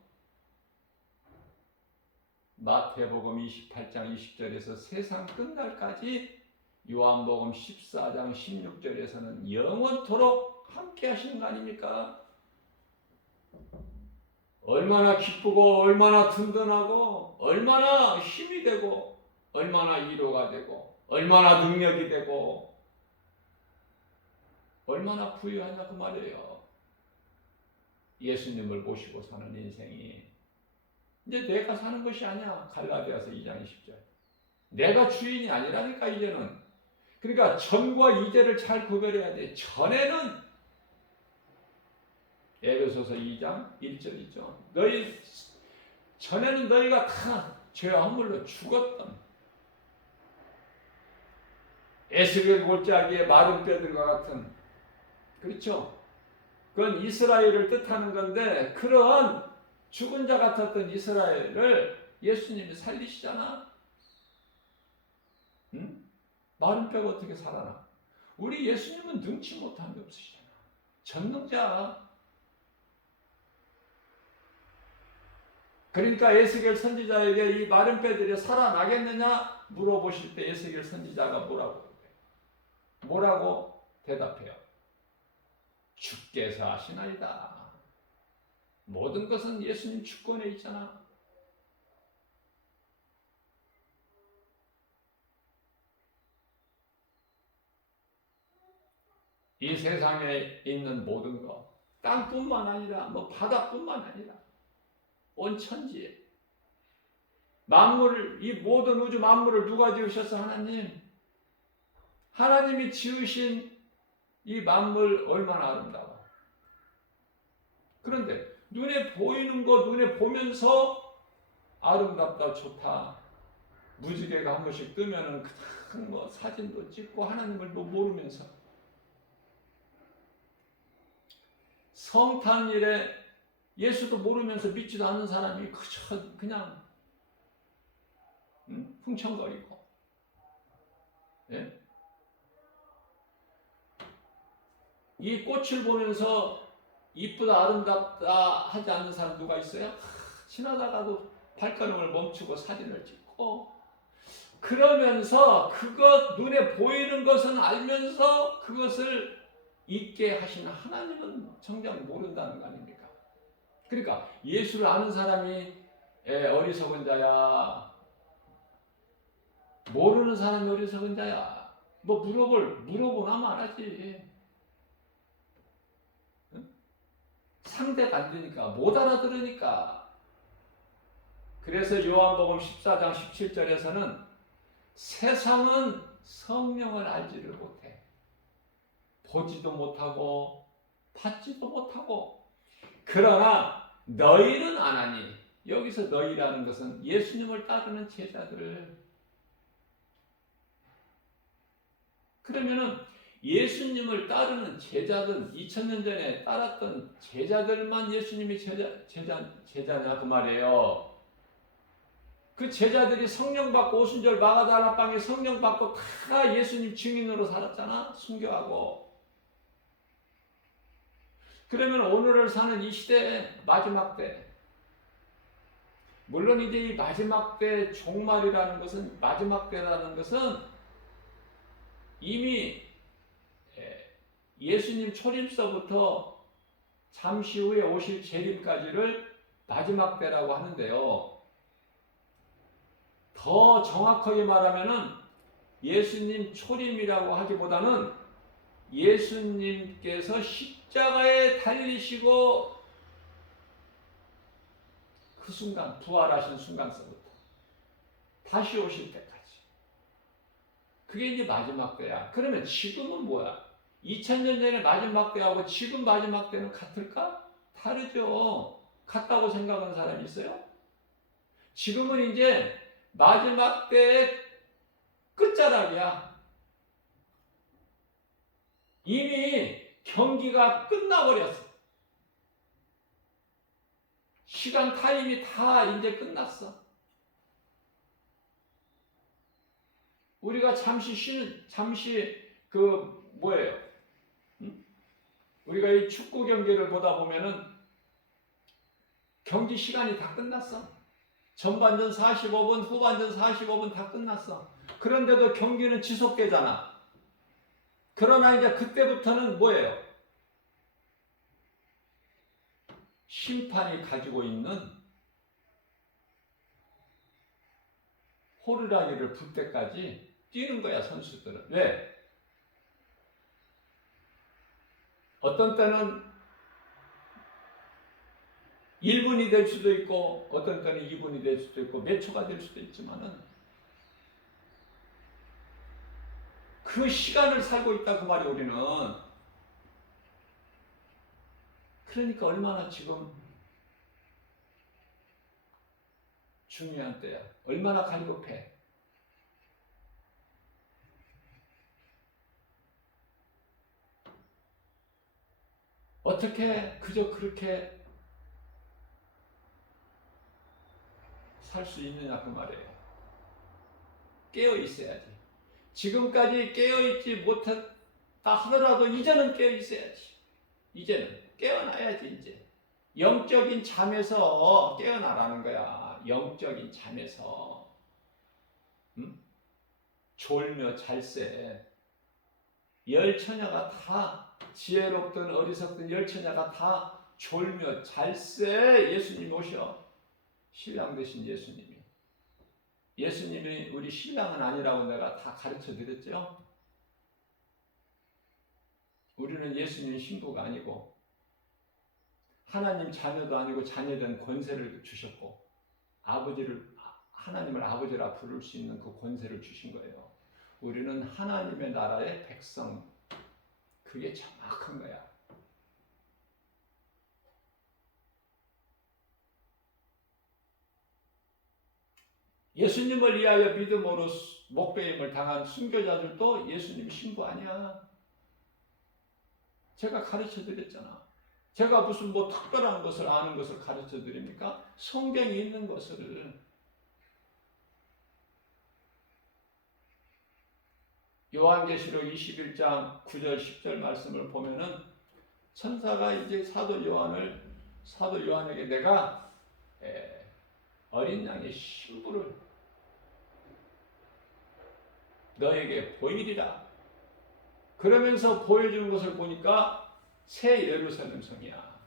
마태복음 28장 20절에서 세상 끝날까지, 요한복음 14장 16절에서는 영원토록 함께 하시는 거 아닙니까? 얼마나 기쁘고 얼마나 든든하고 얼마나 힘이 되고 얼마나 위로가 되고 얼마나 능력이 되고 얼마나 부유하냐 그 말이에요. 예수님을 모시고 사는 인생이 이제 내가 사는 것이 아니야. 갈라디아서 2장 20절. 내가 주인이 아니라니까 이제는. 그러니까 전과 이제를 잘 구별해야 돼. 전에는 에베소서 2장 1절이죠. 전에는 너희가 다 죄와 허물로 죽었던 에스겔 골짜기의 마른 뼈들과 같은, 그렇죠? 그건 이스라엘을 뜻하는 건데, 그런 죽은 자 같았던 이스라엘을 예수님이 살리시잖아. 응? 마른 뼈가 어떻게 살아나? 우리 예수님은 능치 못한 게 없으시잖아. 전능자. 그러니까 에스겔 선지자에게 이 마른 뼈들이 살아나겠느냐 물어보실 때 에스겔 선지자가 뭐라고 대답해요? 주께서 하시나이다. 모든 것은 예수님 주권에 있잖아. 이 세상에 있는 모든 것, 땅뿐만 아니라 바다뿐만 아니라 온 천지에 만물을, 이 모든 우주 만물을 누가 지으셨어? 하나님. 하나님이 지으신 이 만물 얼마나 아름다워. 그런데 눈에 보이는 거, 눈에 보면서 아름답다, 좋다, 무지개가 한 번씩 뜨면은 그냥 사진도 찍고 하나님을 모르면서 성탄일에 예수도 모르면서 믿지도 않는 사람이 그냥 흥청거리고, 예? 이 꽃을 보면서 이쁘다 아름답다 하지 않는 사람 누가 있어요? 지나다가도 발걸음을 멈추고 사진을 찍고, 그러면서 그것 눈에 보이는 것은 알면서 그것을 잊게 하시는 하나님은 정작 모른다는 거 아닙니까? 그러니까 예수를 아는 사람이 어리석은 자야, 모르는 사람이 어리석은 자야. 물어보나 말하지. 상대가 안 되니까, 못 알아들으니까. 그래서 요한복음 14장 17절에서는 세상은 성령을 알지를 못해. 보지도 못하고 받지도 못하고. 그러나 너희는 아나니, 여기서 너희라는 것은 예수님을 따르는 제자들을. 그러면은 예수님을 따르는 제자들, 2000년 전에 따랐던 제자들만 예수님이 제자냐 그 말이에요. 그 제자들이 성령 받고 오순절 마가다나 빵에 성령 받고 다 예수님 증인으로 살았잖아. 순교하고. 그러면 오늘을 사는 이 시대의 마지막 때, 물론 이제 이 마지막 때 종말이라는 것은, 마지막 때라는 것은 이미 예수님 초림서부터 잠시 후에 오실 재림까지를 마지막 때라고 하는데요. 더 정확하게 말하면은 예수님 초림이라고 하기보다는 예수님께서 십자가에 달리시고 그 순간, 부활하신 순간서부터 다시 오실 때까지. 그게 이제 마지막 때야. 그러면 지금은 뭐야? 2000년 전에 마지막 때하고 지금 마지막 때는 같을까? 다르죠. 같다고 생각하는 사람이 있어요? 지금은 이제 마지막 때의 끝자락이야. 이미 경기가 끝나버렸어. 시간 타임이 다 이제 끝났어. 우리가 잠시 뭐예요? 응? 우리가 이 축구 경기를 보다 보면은 경기 시간이 다 끝났어. 전반전 45분, 후반전 45분 다 끝났어. 그런데도 경기는 지속되잖아. 그러나 이제 그때부터는 뭐예요? 심판이 가지고 있는 호루라기를 불 때까지 뛰는 거야, 선수들은. 왜? 어떤 때는 1분이 될 수도 있고 어떤 때는 2분이 될 수도 있고 몇 초가 될 수도 있지만은 그 시간을 살고 있다 그 말이 우리는. 그러니까 얼마나 지금 중요한 때야. 얼마나 갈급해. 어떻게 그저 그렇게 살 수 있느냐 그 말이에요. 깨어 있어야지. 지금까지 깨어 있지 못했다 하더라도 이제는 깨어 있어야지. 이제는 깨어나야지. 이제 영적인 잠에서 깨어나라는 거야. 영적인 잠에서. 졸며 잘세. 열 처녀가 다 지혜롭든 어리석든 열 처녀가 다 졸며 잘세. 예수님 오셔. 신랑 되신 예수님이. 예수님이 우리 신랑은 아니라고 내가 다 가르쳐 드렸죠. 우리는 예수님 신부가 아니고 하나님 자녀도 아니고 자녀된 권세를 주셨고 하나님을 아버지라 부를 수 있는 그 권세를 주신 거예요. 우리는 하나님의 나라의 백성. 그게 정확한 거야. 예수님을 위하여 믿음으로 목배임을 당한 순교자들도 예수님 신부 아니야. 제가 가르쳐 드렸잖아. 제가 무슨 뭐 특별한 것을 아는 것을 가르쳐 드립니까? 성경에 있는 것을. 요한계시록 21장 9절 10절 말씀을 보면은 천사가 이제 사도 요한에게 내가 어린 양의 신부를 너에게 보이리라. 그러면서 보여주는 것을 보니까 새 예루살렘 성이야.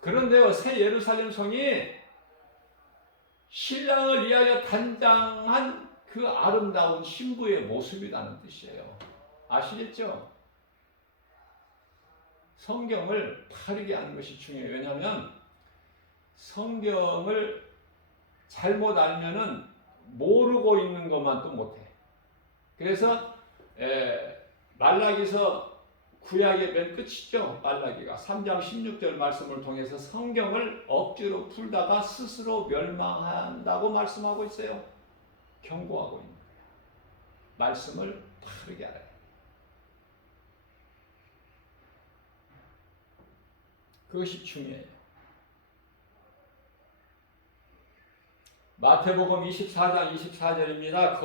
그런데요, 새 예루살렘 성이 신랑을 위하여 단장한 그 아름다운 신부의 모습이라는 뜻이에요. 아시겠죠? 성경을 바르게 아는 것이 중요해요. 왜냐하면 성경을 잘못 알면은 모르고 있는 것만 또 못해. 그래서 말라기서 구약의 맨 끝이죠. 말라기가 3장 16절 말씀을 통해서 성경을 억지로 풀다가 스스로 멸망한다고 말씀하고 있어요. 경고하고 있는 거예요. 말씀을 바르게 알아야 해요. 그것이 중요해요. 마태복음 24장 24절입니다.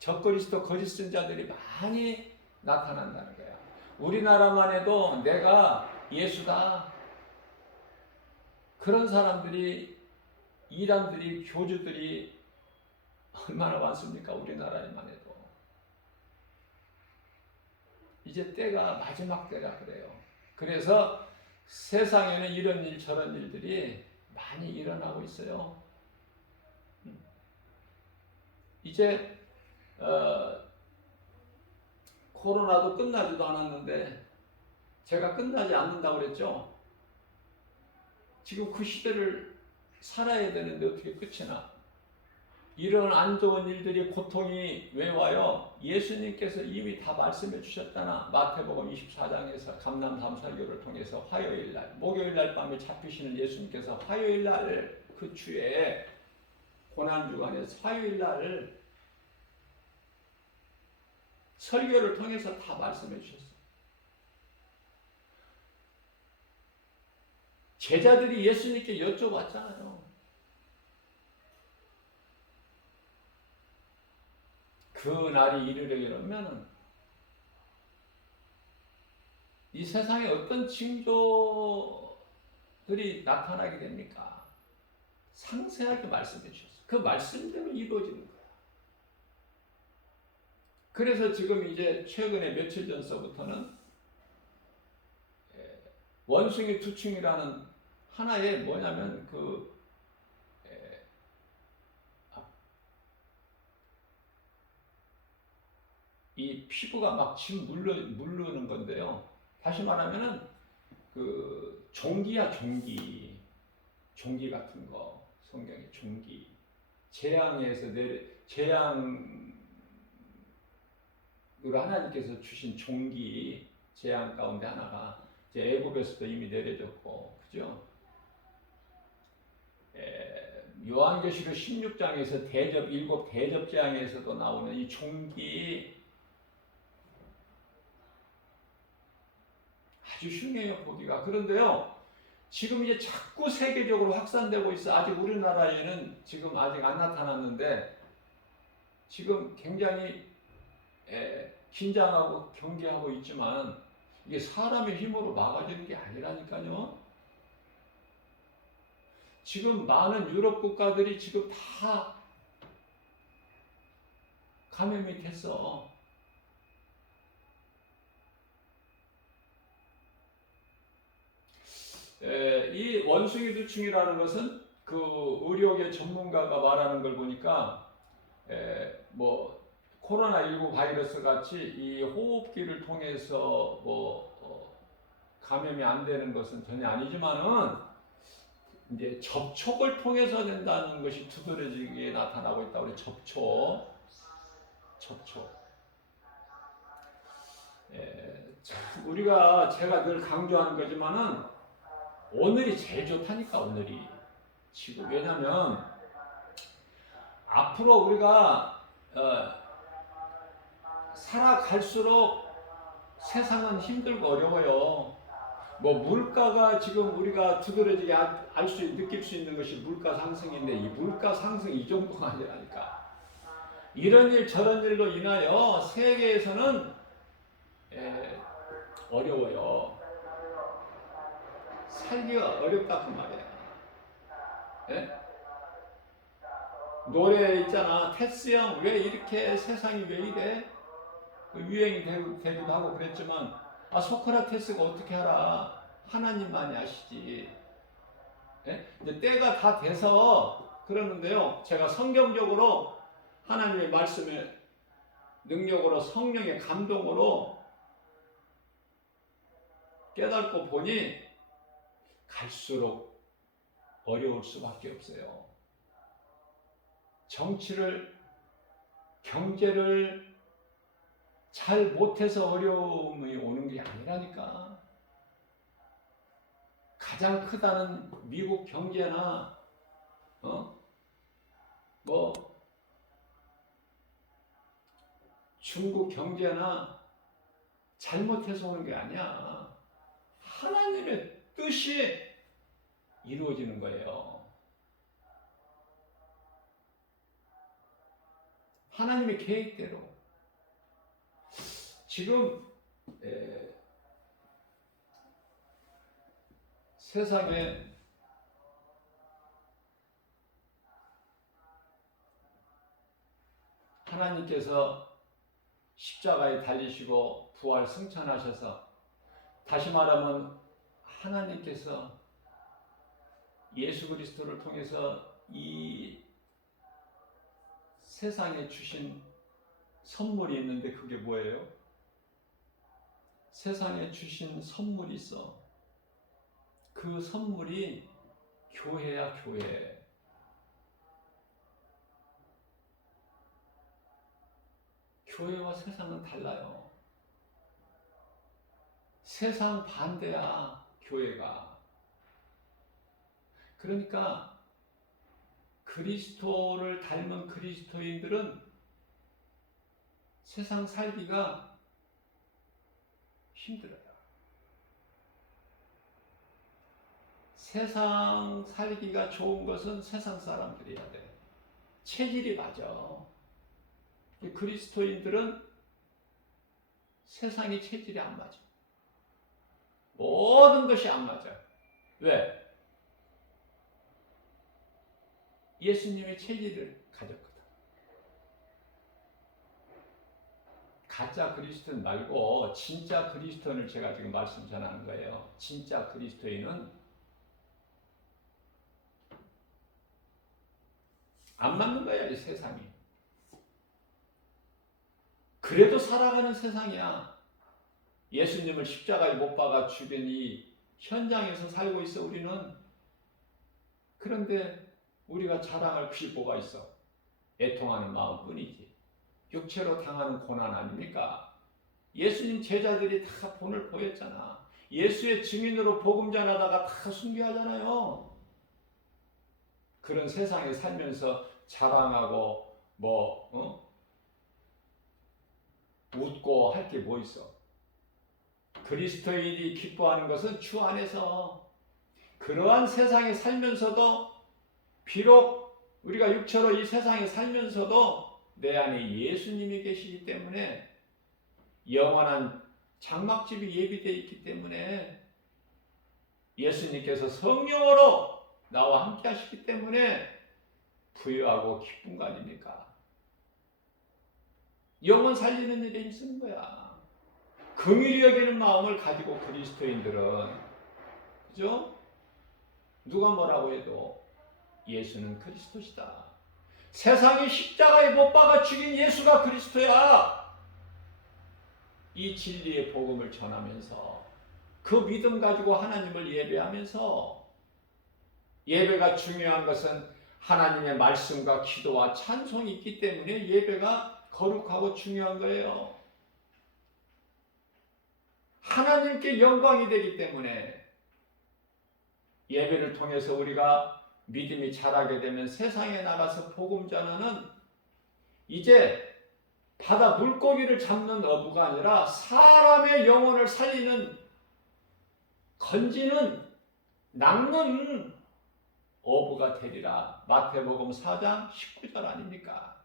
적그리스도 거짓 선자들이 많이 나타난다는 거야. 우리나라만 해도 내가 예수다. 그런 사람들이, 이단들이, 교주들이 얼마나 많습니까? 우리나라에만 해도. 이제 때가 마지막 때라 그래요. 그래서 세상에는 이런 일 저런 일들이 많이 일어나고 있어요. 이제 코로나도 끝나지도 않았는데 제가 끝나지 않는다고 그랬죠. 지금 그 시대를 살아야 되는데 어떻게 끝이 나? 이런 안 좋은 일들이, 고통이 왜 와요? 예수님께서 이미 다 말씀해 주셨잖아. 마태복음 24장에서 감람 삼설교를 통해서 화요일날, 목요일날 밤에 잡히시는 예수님께서 화요일날, 그 주에 고난주간에서 화요일날 설교를 통해서 다 말씀해 주셨어요. 제자들이 예수님께 여쭤봤잖아요. 그 날이 이르려면 이 세상에 어떤 징조들이 나타나게 됩니까? 상세하게 말씀해 주셨어요. 그 말씀대로 이루어지는 거예요. 그래서 지금 이제 최근에 며칠 전서부터는 원숭이 두충이라는 하나의 뭐냐면 이 피부가 막 침 물르는 건데요. 다시 말하면은 그 종기야, 종기 같은 거, 성경의 종기, 재앙으로 하나님께서 주신 종기, 재앙 가운데 하나가 이제 애굽에서도 이미 내려졌고, 그죠? 요한계시록 16장에서 일곱 대접 재앙에서도 나오는 이 종기, 아주 흉해요, 보기가. 그런데요, 지금 이제 자꾸 세계적으로 확산되고 있어. 아직 우리나라에는 지금 아직 안 나타났는데, 지금 굉장히 긴장하고 경계하고 있지만, 이게 사람의 힘으로 막아지는 게 아니라니까요. 지금 많은 유럽 국가들이 지금 다 감염이 됐어. 이 원숭이 두충이라는 것은 그 의료계 전문가가 말하는 걸 보니까 뭐 코로나19 바이러스 같이 이 호흡기를 통해서 감염이 안 되는 것은 전혀 아니지만은 이제 접촉을 통해서 된다는 것이 두드러지게 나타나고 있다고 그래. 접촉. 우리가 제가 늘 강조하는 거지만은 오늘이 제일 좋다니까. 오늘이 지금. 왜냐면 앞으로 우리가 살아갈수록 세상은 힘들고 어려워요. 뭐 물가가 지금 우리가 두드러지게 느낄 수 있는 것이 물가 상승인데, 이 물가 상승 이 정도가 아니라니까. 이런 일 저런 일로 인하여 세계에서는 어려워요. 살기가 어렵다 그 말이야. 노래 있잖아. 테스 형, 왜 이렇게 세상이 왜 이래? 유행이 되기도 하고 그랬지만, 소크라테스가 어떻게 알아? 하나님만이 아시지. 이제 때가 다 돼서 그러는데요. 제가 성경적으로 하나님의 말씀의 능력으로, 성령의 감동으로 깨닫고 보니 갈수록 어려울 수밖에 없어요. 정치를, 경제를 잘 못해서 어려움이 오는 게 아니라니까. 가장 크다는 미국 경제나 중국 경제나 잘못해서 오는 게 아니야. 하나님의 뜻이 이루어지는 거예요. 하나님의 계획대로. 지금 세상에 하나님께서 십자가에 달리시고 부활 승천하셔서, 다시 말하면 하나님께서 예수 그리스도를 통해서 이 세상에 주신 선물이 있는데 그게 뭐예요? 세상에 주신 선물이 있어. 그 선물이 교회야, 교회. 교회와 세상은 달라요. 세상 반대야, 교회가. 그러니까 그리스도를 닮은 그리스도인들은 세상 살기가 힘들어요. 세상 살기가 좋은 것은 세상 사람들이야 돼. 체질이 맞아. 그리스도인들은 세상의 체질이 안 맞아. 모든 것이 안 맞아. 왜? 예수님의 체질을 가졌거든. 가짜 그리스도인 말고 진짜 그리스도인을 제가 지금 말씀 전하는 거예요. 진짜 그리스도인은 안 맞는 거야, 이 세상이. 그래도 살아가는 세상이야. 예수님을 십자가에 못 박아 죽인 이 현장에서 살고 있어, 우리는. 그런데 우리가 자랑할 것이 뭐가 있어? 애통하는 마음뿐이지. 육체로 당하는 고난 아닙니까? 예수님 제자들이 다 본을 보였잖아. 예수의 증인으로 복음 전하다가 다 순교하잖아요. 그런 세상에 살면서 자랑하고 웃고 할 게 뭐 있어? 그리스도인이 기뻐하는 것은 주 안에서 그러한 세상에 살면서도 비록 우리가 육체로 이 세상에 살면서도 내 안에 예수님이 계시기 때문에 영원한 장막집이 예비되어 있기 때문에 예수님께서 성령으로 나와 함께 하시기 때문에 부유하고 기쁜 거 아닙니까? 영혼 살리는 일에 힘쓰는 거야. 긍휼히 여기는 마음을 가지고 그리스도인들은, 그죠? 누가 뭐라고 해도 예수는 그리스도시다. 세상이 십자가에 못 박아 죽인 예수가 그리스도야. 이 진리의 복음을 전하면서 그 믿음 가지고 하나님을 예배하면서, 예배가 중요한 것은 하나님의 말씀과 기도와 찬송이 있기 때문에 예배가 거룩하고 중요한 거예요. 하나님께 영광이 되기 때문에 예배를 통해서 우리가 믿음이 자라게 되면 세상에 나가서 복음 전하는, 이제 바다 물고기를 잡는 어부가 아니라 사람의 영혼을 살리는, 건지는, 낚는 어부가 되리라. 마태복음 4장 19절 아닙니까?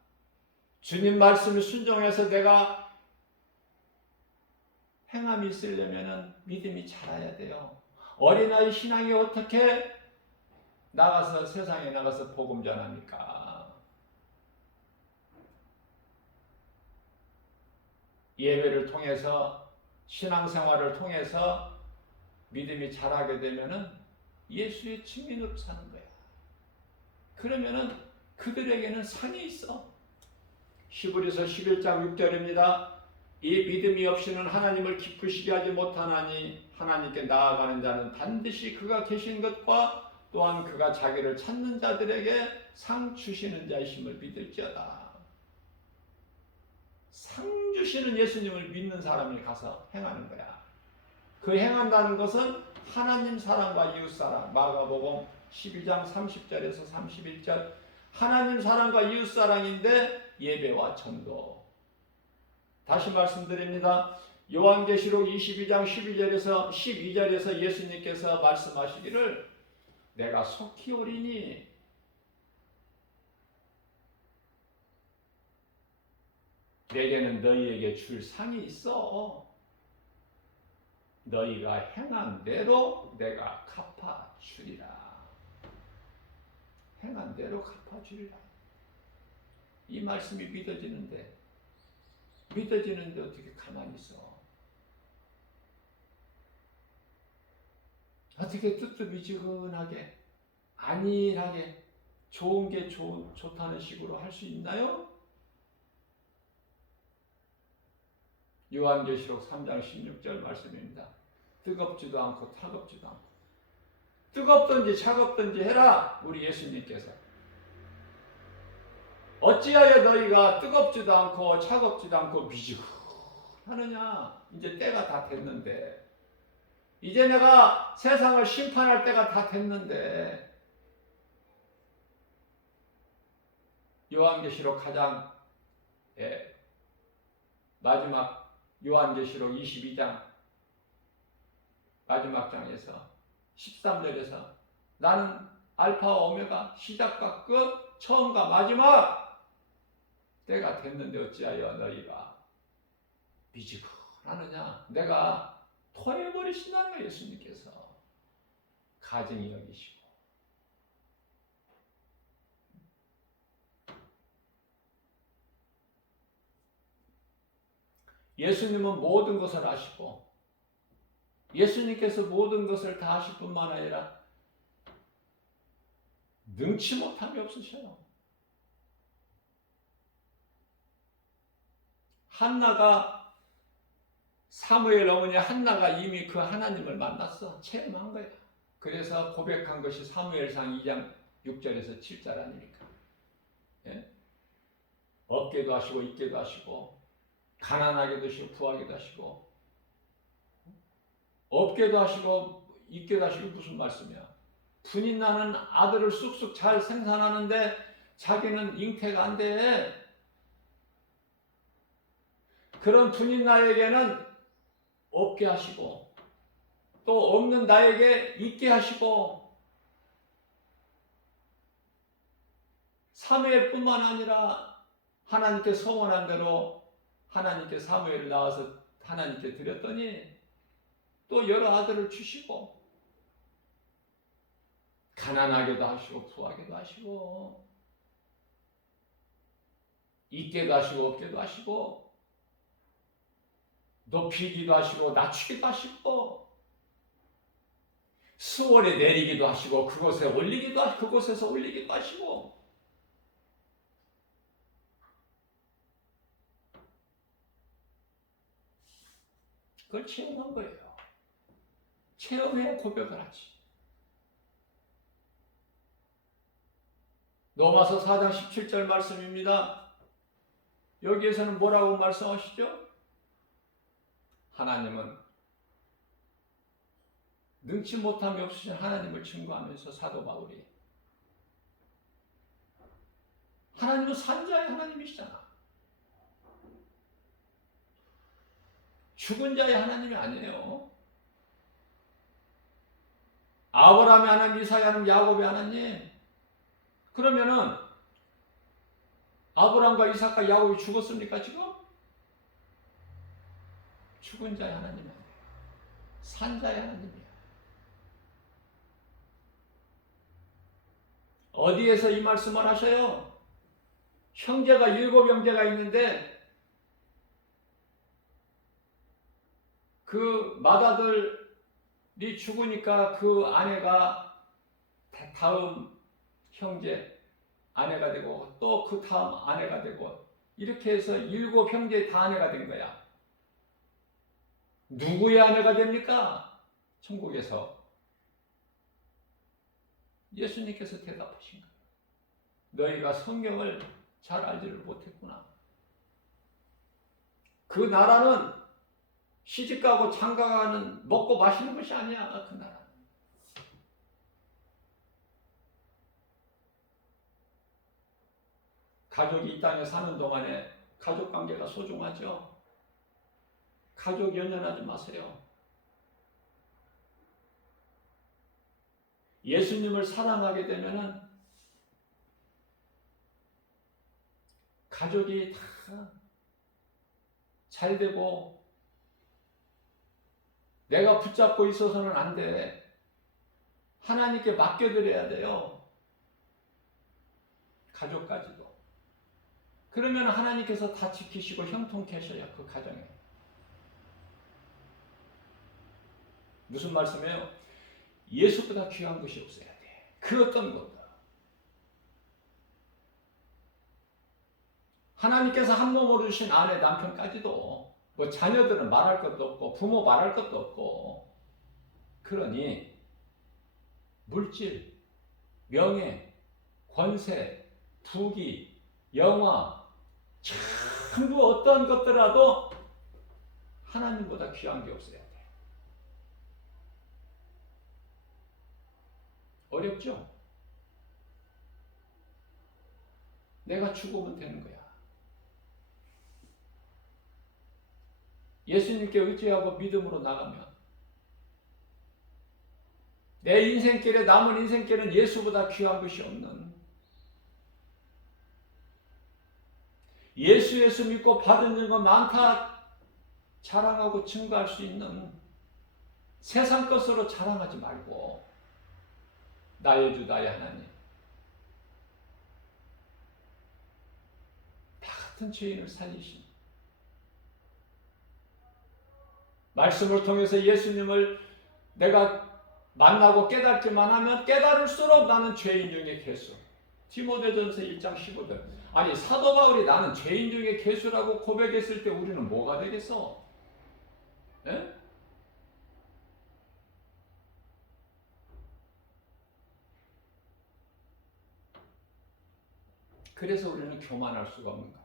주님 말씀을 순종해서 내가 행함이 있으려면 믿음이 자라야 돼요. 어린아이 신앙이 어떻게 나가서 세상에 나가서 복음 전합니까? 예배를 통해서, 신앙생활을 통해서 믿음이 자라게 되면은 예수의 증인으로 사는 거야. 그러면은 그들에게는 상이 있어. 히브리서 11장 6절입니다. 이 믿음이 없이는 하나님을 기쁘시게 하지 못하나니 하나님께 나아가는 자는 반드시 그가 계신 것과 또한 그가 자기를 찾는 자들에게 상 주시는 자이심을 믿을지어다. 상 주시는 예수님을 믿는 사람이 가서 행하는 거야. 그 행한다는 것은 하나님 사랑과 이웃 사랑, 마가복음 12장 30절에서 31절, 하나님 사랑과 이웃 사랑인데 예배와 전도. 다시 말씀드립니다. 요한계시록 22장 12절에서 예수님께서 말씀하시기를 내가 속히 오리니 내게는 너희에게 줄 상이 있어. 너희가 행한 대로 내가 갚아주리라. 행한 대로 갚아주리라. 이 말씀이 믿어지는데 어떻게 가만히 있어? 어떻게 뜨뜻미지근하게 안일하게 좋은 게 좋다는 식으로 할 수 있나요? 요한계시록 3장 16절 말씀입니다. 뜨겁지도 않고 차갑지도 않고. 뜨겁든지 차갑든지 해라. 우리 예수님께서. 어찌하여 너희가 뜨겁지도 않고 차갑지도 않고 미지근하느냐. 이제 때가 다 됐는데. 이제 내가 세상을 심판할 때가 다 됐는데. 요한계시록 가장 마지막 요한계시록 22장 마지막 장에서 13절에서 나는 알파와 오메가 시작과 끝 처음과 마지막 때가 됐는데 어찌하여 너희가 미지근하느냐. 내가 토해버리신다는 거예요. 예수님께서 가증히 여기시고. 예수님은 모든 것을 아시고 예수님께서 모든 것을 다 아실 뿐만 아니라 능치 못함이 없으셔요. 한나가 사무엘 어머니 한나가 이미 그 하나님을 만났어. 체험한 거야. 그래서 고백한 것이 사무엘상 2장 6절에서 7절 아닙니까? 예? 없게도 하시고 있게도 하시고 가난하게도 하시고 부하게도 하시고 없게도 하시고 있게도 하시고 무슨 말씀이야? 분이 나는 아들을 쑥쑥 잘 생산하는데 자기는 잉태가 안 돼. 그런 분인 나에게는 없게 하시고 또 없는 나에게 있게 하시고 사무엘뿐만 아니라 하나님께 소원한 대로 하나님께 사무엘을 낳아서 하나님께 드렸더니 또 여러 아들을 주시고 가난하게도 하시고 부하게도 하시고 있게도 하시고 없게도 하시고 높이기도 하시고 낮추기도 하시고 수월에 내리기도 하시고 그곳에 올리기도 하시고 그곳에서 올리기도 하시고 그걸 체험한 거예요. 체험해 고백을 하지. 로마서 4장 17절 말씀입니다. 여기에서는 뭐라고 말씀하시죠? 하나님은 능치 못함이 없으신 하나님을 증거하면서 사도 바울이 하나님은 산자의 하나님이시잖아. 죽은 자의 하나님이 아니에요. 아브라함의 하나님, 이삭의 하나님, 야곱의 하나님. 그러면은 아브라함과 이삭과 야곱이 죽었습니까 지금? 죽은 자의 하나님이 아니에요. 산자의 하나님이에요. 어디에서 이 말씀을 하셔요? 형제가 7 형제가 있는데 그 맏아들이 죽으니까 그 아내가 다음 형제 아내가 되고 또 그 다음 아내가 되고 이렇게 해서 7 형제 다 아내가 된 거야. 누구의 아내가 됩니까? 천국에서 예수님께서 대답하신 거예요. 너희가 성경을 잘 알지를 못했구나. 그 나라는 시집가고 장가가는 먹고 마시는 것이 아니야. 그 나라는. 가족이 이 땅에 사는 동안에 가족관계가 소중하죠. 가족 연연하지 마세요. 예수님을 사랑하게 되면은 가족이 다 잘 되고 내가 붙잡고 있어서는 안 돼. 하나님께 맡겨드려야 돼요. 가족까지도. 그러면 하나님께서 다 지키시고 형통케 하셔요. 그 가정에. 무슨 말씀이에요? 예수보다 귀한 것이 없어야 돼. 그 어떤 것도. 하나님께서 한 몸으로 주신 아내 남편까지도 뭐 자녀들은 말할 것도 없고 부모 말할 것도 없고. 그러니 물질, 명예, 권세, 부귀, 영화 전부 어떤 것들라도 하나님보다 귀한 게 없어야 돼. 어렵죠? 내가 죽으면 되는 거야. 예수님께 의지하고 믿음으로 나가면 내 인생길에 남은 인생길은 예수보다 귀한 것이 없는, 예수 믿고 받은 영광 많다 자랑하고 증거할 수 있는 세상 것으로 자랑하지 말고 나의 주 나의 하나님, 나 같은 죄인을 살리신 말씀을 통해서 예수님을 내가 만나고 깨닫기만 하면 깨달을수록 나는 죄인 중에 괴수. 디모데전서 1장 15절. 아니 사도 바울이 나는 죄인 중에 괴수라고 고백했을 때 우리는 뭐가 되겠어? 에? 그래서 우리는 교만할 수가 없는 거야.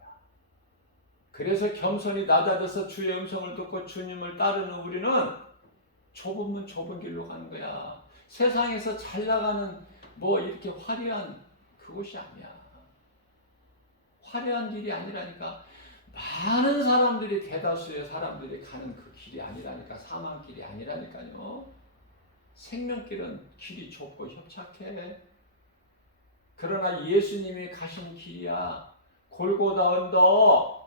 그래서 겸손히 낮아져서 주의 음성을 듣고 주님을 따르는 우리는 좁은 문 좁은 길로 가는 거야. 세상에서 잘 나가는 뭐 이렇게 화려한 그것이 아니야. 화려한 길이 아니라니까. 많은 사람들이, 대다수의 사람들이 가는 그 길이 아니라니까. 사망길이 아니라니까요. 생명길은 길이 좁고 협착해. 그러나 예수님이 가신 길이야. 골고다 언덕.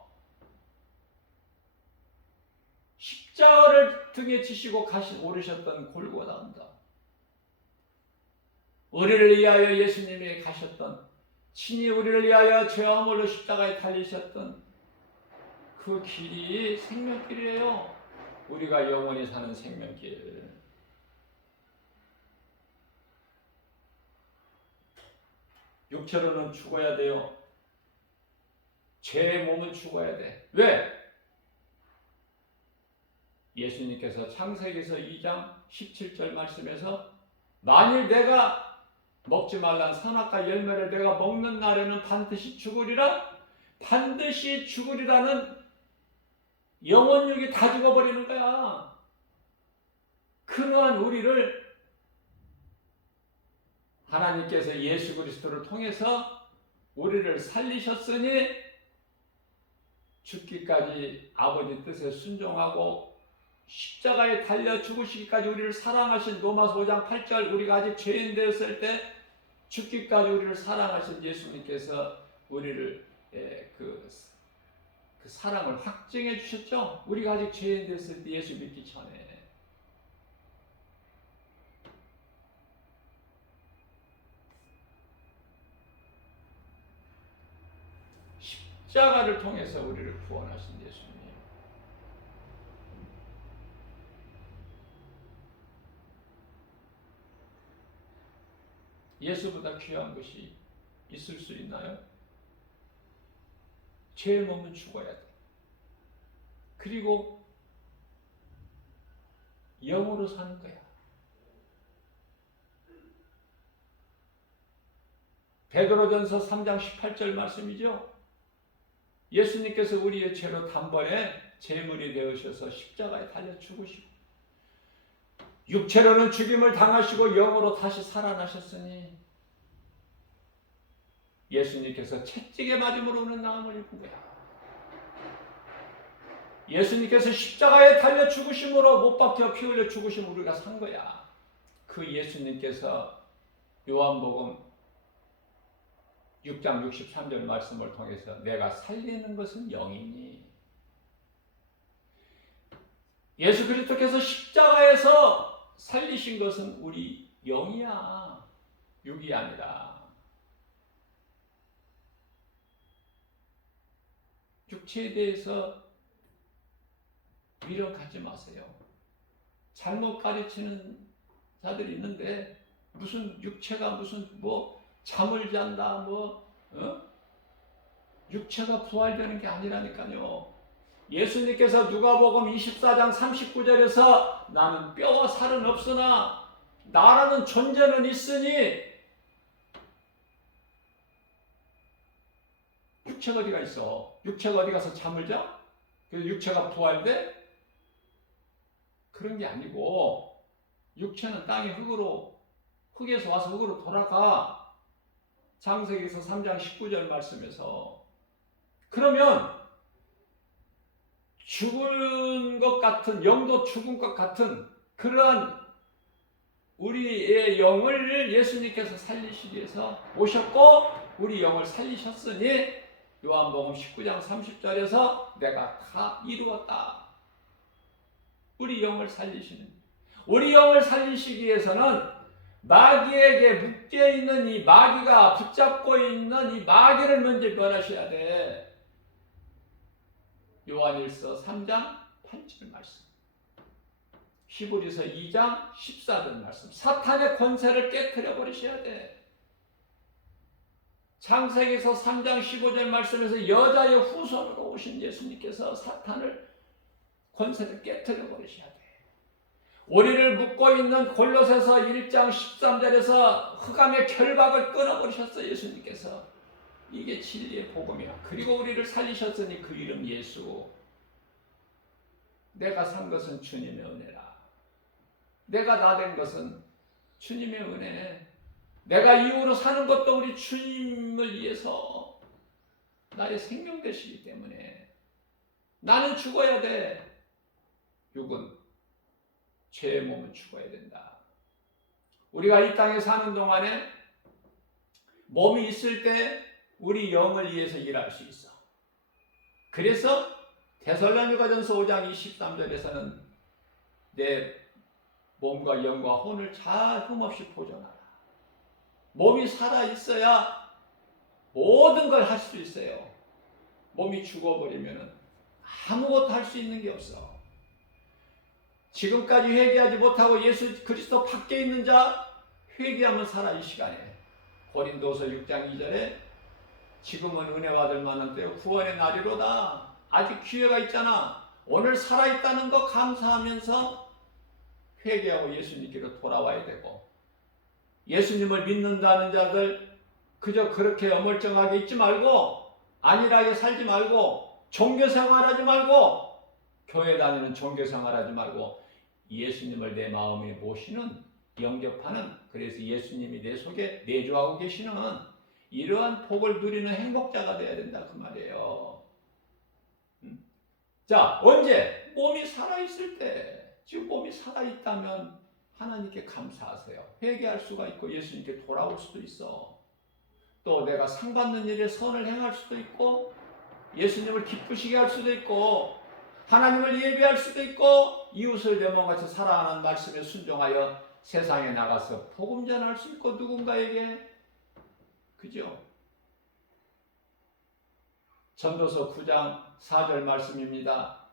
십자가를 등에 지시고 오르셨던 골고다 언덕. 우리를 위하여 예수님이 가셨던, 친히 우리를 위하여 죄와 허물로 십자가에 달리셨던 그 길이 생명길이에요. 우리가 영원히 사는 생명길. 육체로는 죽어야 돼요. 죄의 몸은 죽어야 돼. 왜? 예수님께서 창세기에서 2장 17절 말씀에서 만일 내가 먹지 말란 선악과 열매를 내가 먹는 날에는 반드시 죽으리라. 반드시 죽으리라는 영혼육이 다 죽어버리는 거야. 그러한 우리를 하나님께서 예수 그리스도를 통해서 우리를 살리셨으니 죽기까지 아버지 뜻에 순종하고 십자가에 달려 죽으시기까지 우리를 사랑하신 로마서 5장 8절, 우리가 아직 죄인 되었을 때 죽기까지 우리를 사랑하신 예수님께서 우리를 그 사랑을 확증해 주셨죠. 우리가 아직 죄인 되었을 때, 예수 믿기 전에. 십자가를 통해서 우리를 구원하신 예수님. 예수보다 귀한 것이 있을 수 있나요? 죄의 몸은 죽어야 돼. 그리고 영으로 사는 거야. 베드로전서 3장 18절 말씀이죠. 예수님께서 우리의 죄로 단번에 제물이 되으셔서 십자가에 달려 죽으시고 육체로는 죽임을 당하시고 영으로 다시 살아나셨으니 예수님께서 채찍에 맞음으로 오는 나음을 입은 거야. 예수님께서 십자가에 달려 죽으심으로 못 박혀 피 흘려 죽으심으로 우리가 산 거야. 그 예수님께서 요한복음 6장 63절 말씀을 통해서 내가 살리는 것은 영이니, 예수 그리스도께서 십자가에서 살리신 것은 우리 영이야, 육이 아니라. 육체에 대해서 미련 갖지 마세요. 잘못 가르치는 자들이 있는데 무슨 육체가 무슨 뭐 잠을 잔다 육체가 부활되는 게 아니라니까요. 예수님께서 누가복음 24장 39절에서 나는 뼈와 살은 없으나 나라는 존재는 있으니 육체가 어디가 있어? 육체가 어디 가서 잠을 자? 그래서 육체가 부활돼? 그런 게 아니고 육체는 땅의 흙으로 흙에서 와서 흙으로 돌아가. 창세기서 3장 19절 말씀에서. 그러면 죽은 것 같은, 영도 죽은 것 같은 그러한 우리의 영을 예수님께서 살리시기 위해서 오셨고 우리 영을 살리셨으니 요한복음 19장 30절에서 내가 다 이루었다. 우리 영을 살리시는, 우리 영을 살리시기 위해서는 마귀에게 묶여있는 이 마귀가 붙잡고 있는 이 마귀를 먼저 멸하셔야 돼. 요한일서 3장 8절 말씀, 히브리서 2장 14절 말씀, 사탄의 권세를 깨트려 버리셔야 돼. 창세기서 3장 15절 말씀에서 여자의 후손으로 오신 예수님께서 사탄을 권세를 깨트려 버리셔야 돼. 우리를 묶고 있는 골로새서 1장 13절에서 흑암의 결박을 끊어버리셨어요. 예수님께서. 이게 진리의 복음이야. 그리고 우리를 살리셨으니 그 이름 예수. 내가 산 것은 주님의 은혜라. 내가 나 된 것은 주님의 은혜네. 내가 이후로 사는 것도 우리 주님을 위해서 나의 생명 되시기 때문에 나는 죽어야 돼. 육은 죄의 몸은 죽어야 된다. 우리가 이 땅에 사는 동안에 몸이 있을 때 우리 영을 위해서 일할 수 있어. 그래서 데살로니가전서 5장 23절에서는 내 몸과 영과 혼을 잘 흠없이 보존하라. 몸이 살아있어야 모든 걸 할 수 있어요. 몸이 죽어버리면 아무것도 할 수 있는 게 없어. 지금까지 회개하지 못하고 예수 그리스도 밖에 있는 자 회개하면 살아. 이 시간에 고린도서 6장 2절에 지금은 은혜 받을 만한 때요 구원의 날이로다. 아직 기회가 있잖아. 오늘 살아있다는 거 감사하면서 회개하고 예수님께로 돌아와야 되고, 예수님을 믿는다는 자들 그저 그렇게 어물쩡하게 있지 말고, 안일하게 살지 말고, 종교생활하지 말고, 교회 다니는 종교생활하지 말고 예수님을 내 마음에 모시는, 영접하는, 그래서 예수님이 내 속에 내주하고 계시는 이러한 복을 누리는 행복자가 되어야 된다 그 말이에요. 자, 언제? 몸이 살아있을 때. 지금 몸이 살아있다면 하나님께 감사하세요. 회개할 수가 있고 예수님께 돌아올 수도 있어. 또 내가 상 받는 일에 선을 행할 수도 있고 예수님을 기쁘시게 할 수도 있고 하나님을 예배할 수도 있고 이웃을 내 몸같이 사랑하는 말씀에 순종하여 세상에 나가서 복음 전할 수 있고 누군가에게. 그죠? 전도서 9장 4절 말씀입니다.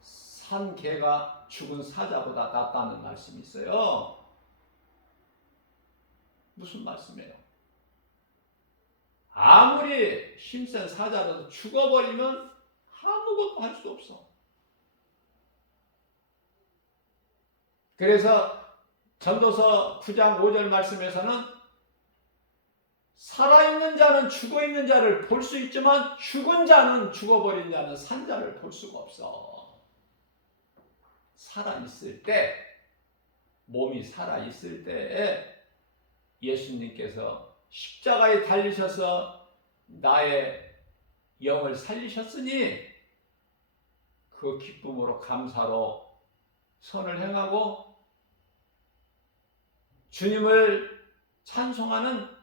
산 개가 죽은 사자보다 낫다는 말씀이 있어요. 무슨 말씀이에요? 아무리 힘센 사자라도 죽어버리면 아무것도 할 수 없어. 그래서 전도서 9장 5절 말씀에서는 살아있는 자는 죽어있는 자를 볼 수 있지만 죽은 자는, 죽어버린 자는 산 자를 볼 수가 없어. 살아있을 때, 몸이 살아있을 때 예수님께서 십자가에 달리셔서 나의 영을 살리셨으니 그 기쁨으로 감사로 선을 행하고 주님을 찬송하는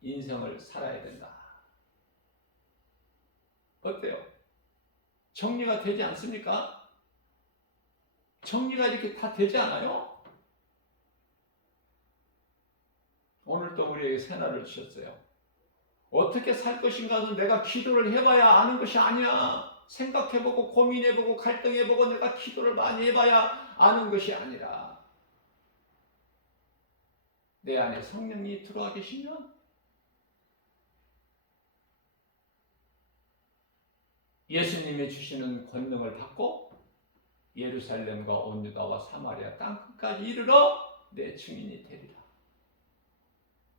인생을 살아야 된다. 어때요? 정리가 되지 않습니까? 정리가 이렇게 다 되지 않아요? 오늘 또 우리에게 새날을 주셨어요. 어떻게 살 것인가는 내가 기도를 해봐야 아는 것이 아니야. 생각해보고 고민해보고 갈등해보고 내가 기도를 많이 해봐야 아는 것이 아니라 내 안에 성령이 들어와 계시면 예수님이 주시는 권능을 받고 예루살렘과 온 유다와 사마리아 땅 끝까지 이르러 내 증인이 되리라.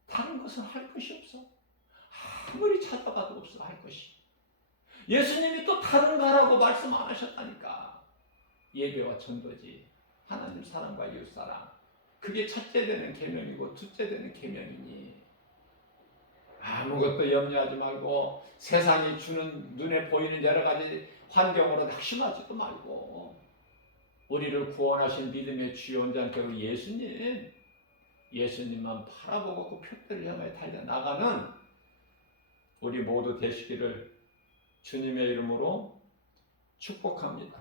다른 것은 할 것이 없어. 아무리 찾아봐도 없어 할 것이. 예수님이 또 다른 거라고 말씀 안 하셨다니까. 예배와 전도지. 하나님 사랑과 이웃 사랑. 그게 첫째 되는 계명이고 둘째 되는 계명이니. 아무것도 염려하지 말고 세상이 주는 눈에 보이는 여러 가지 환경으로 낙심하지도 말고 우리를 구원하신 믿음의 주요 원장께로 예수님만 바라보고 그 표대를 향해 달려나가는 우리 모두 되시기를 주님의 이름으로 축복합니다.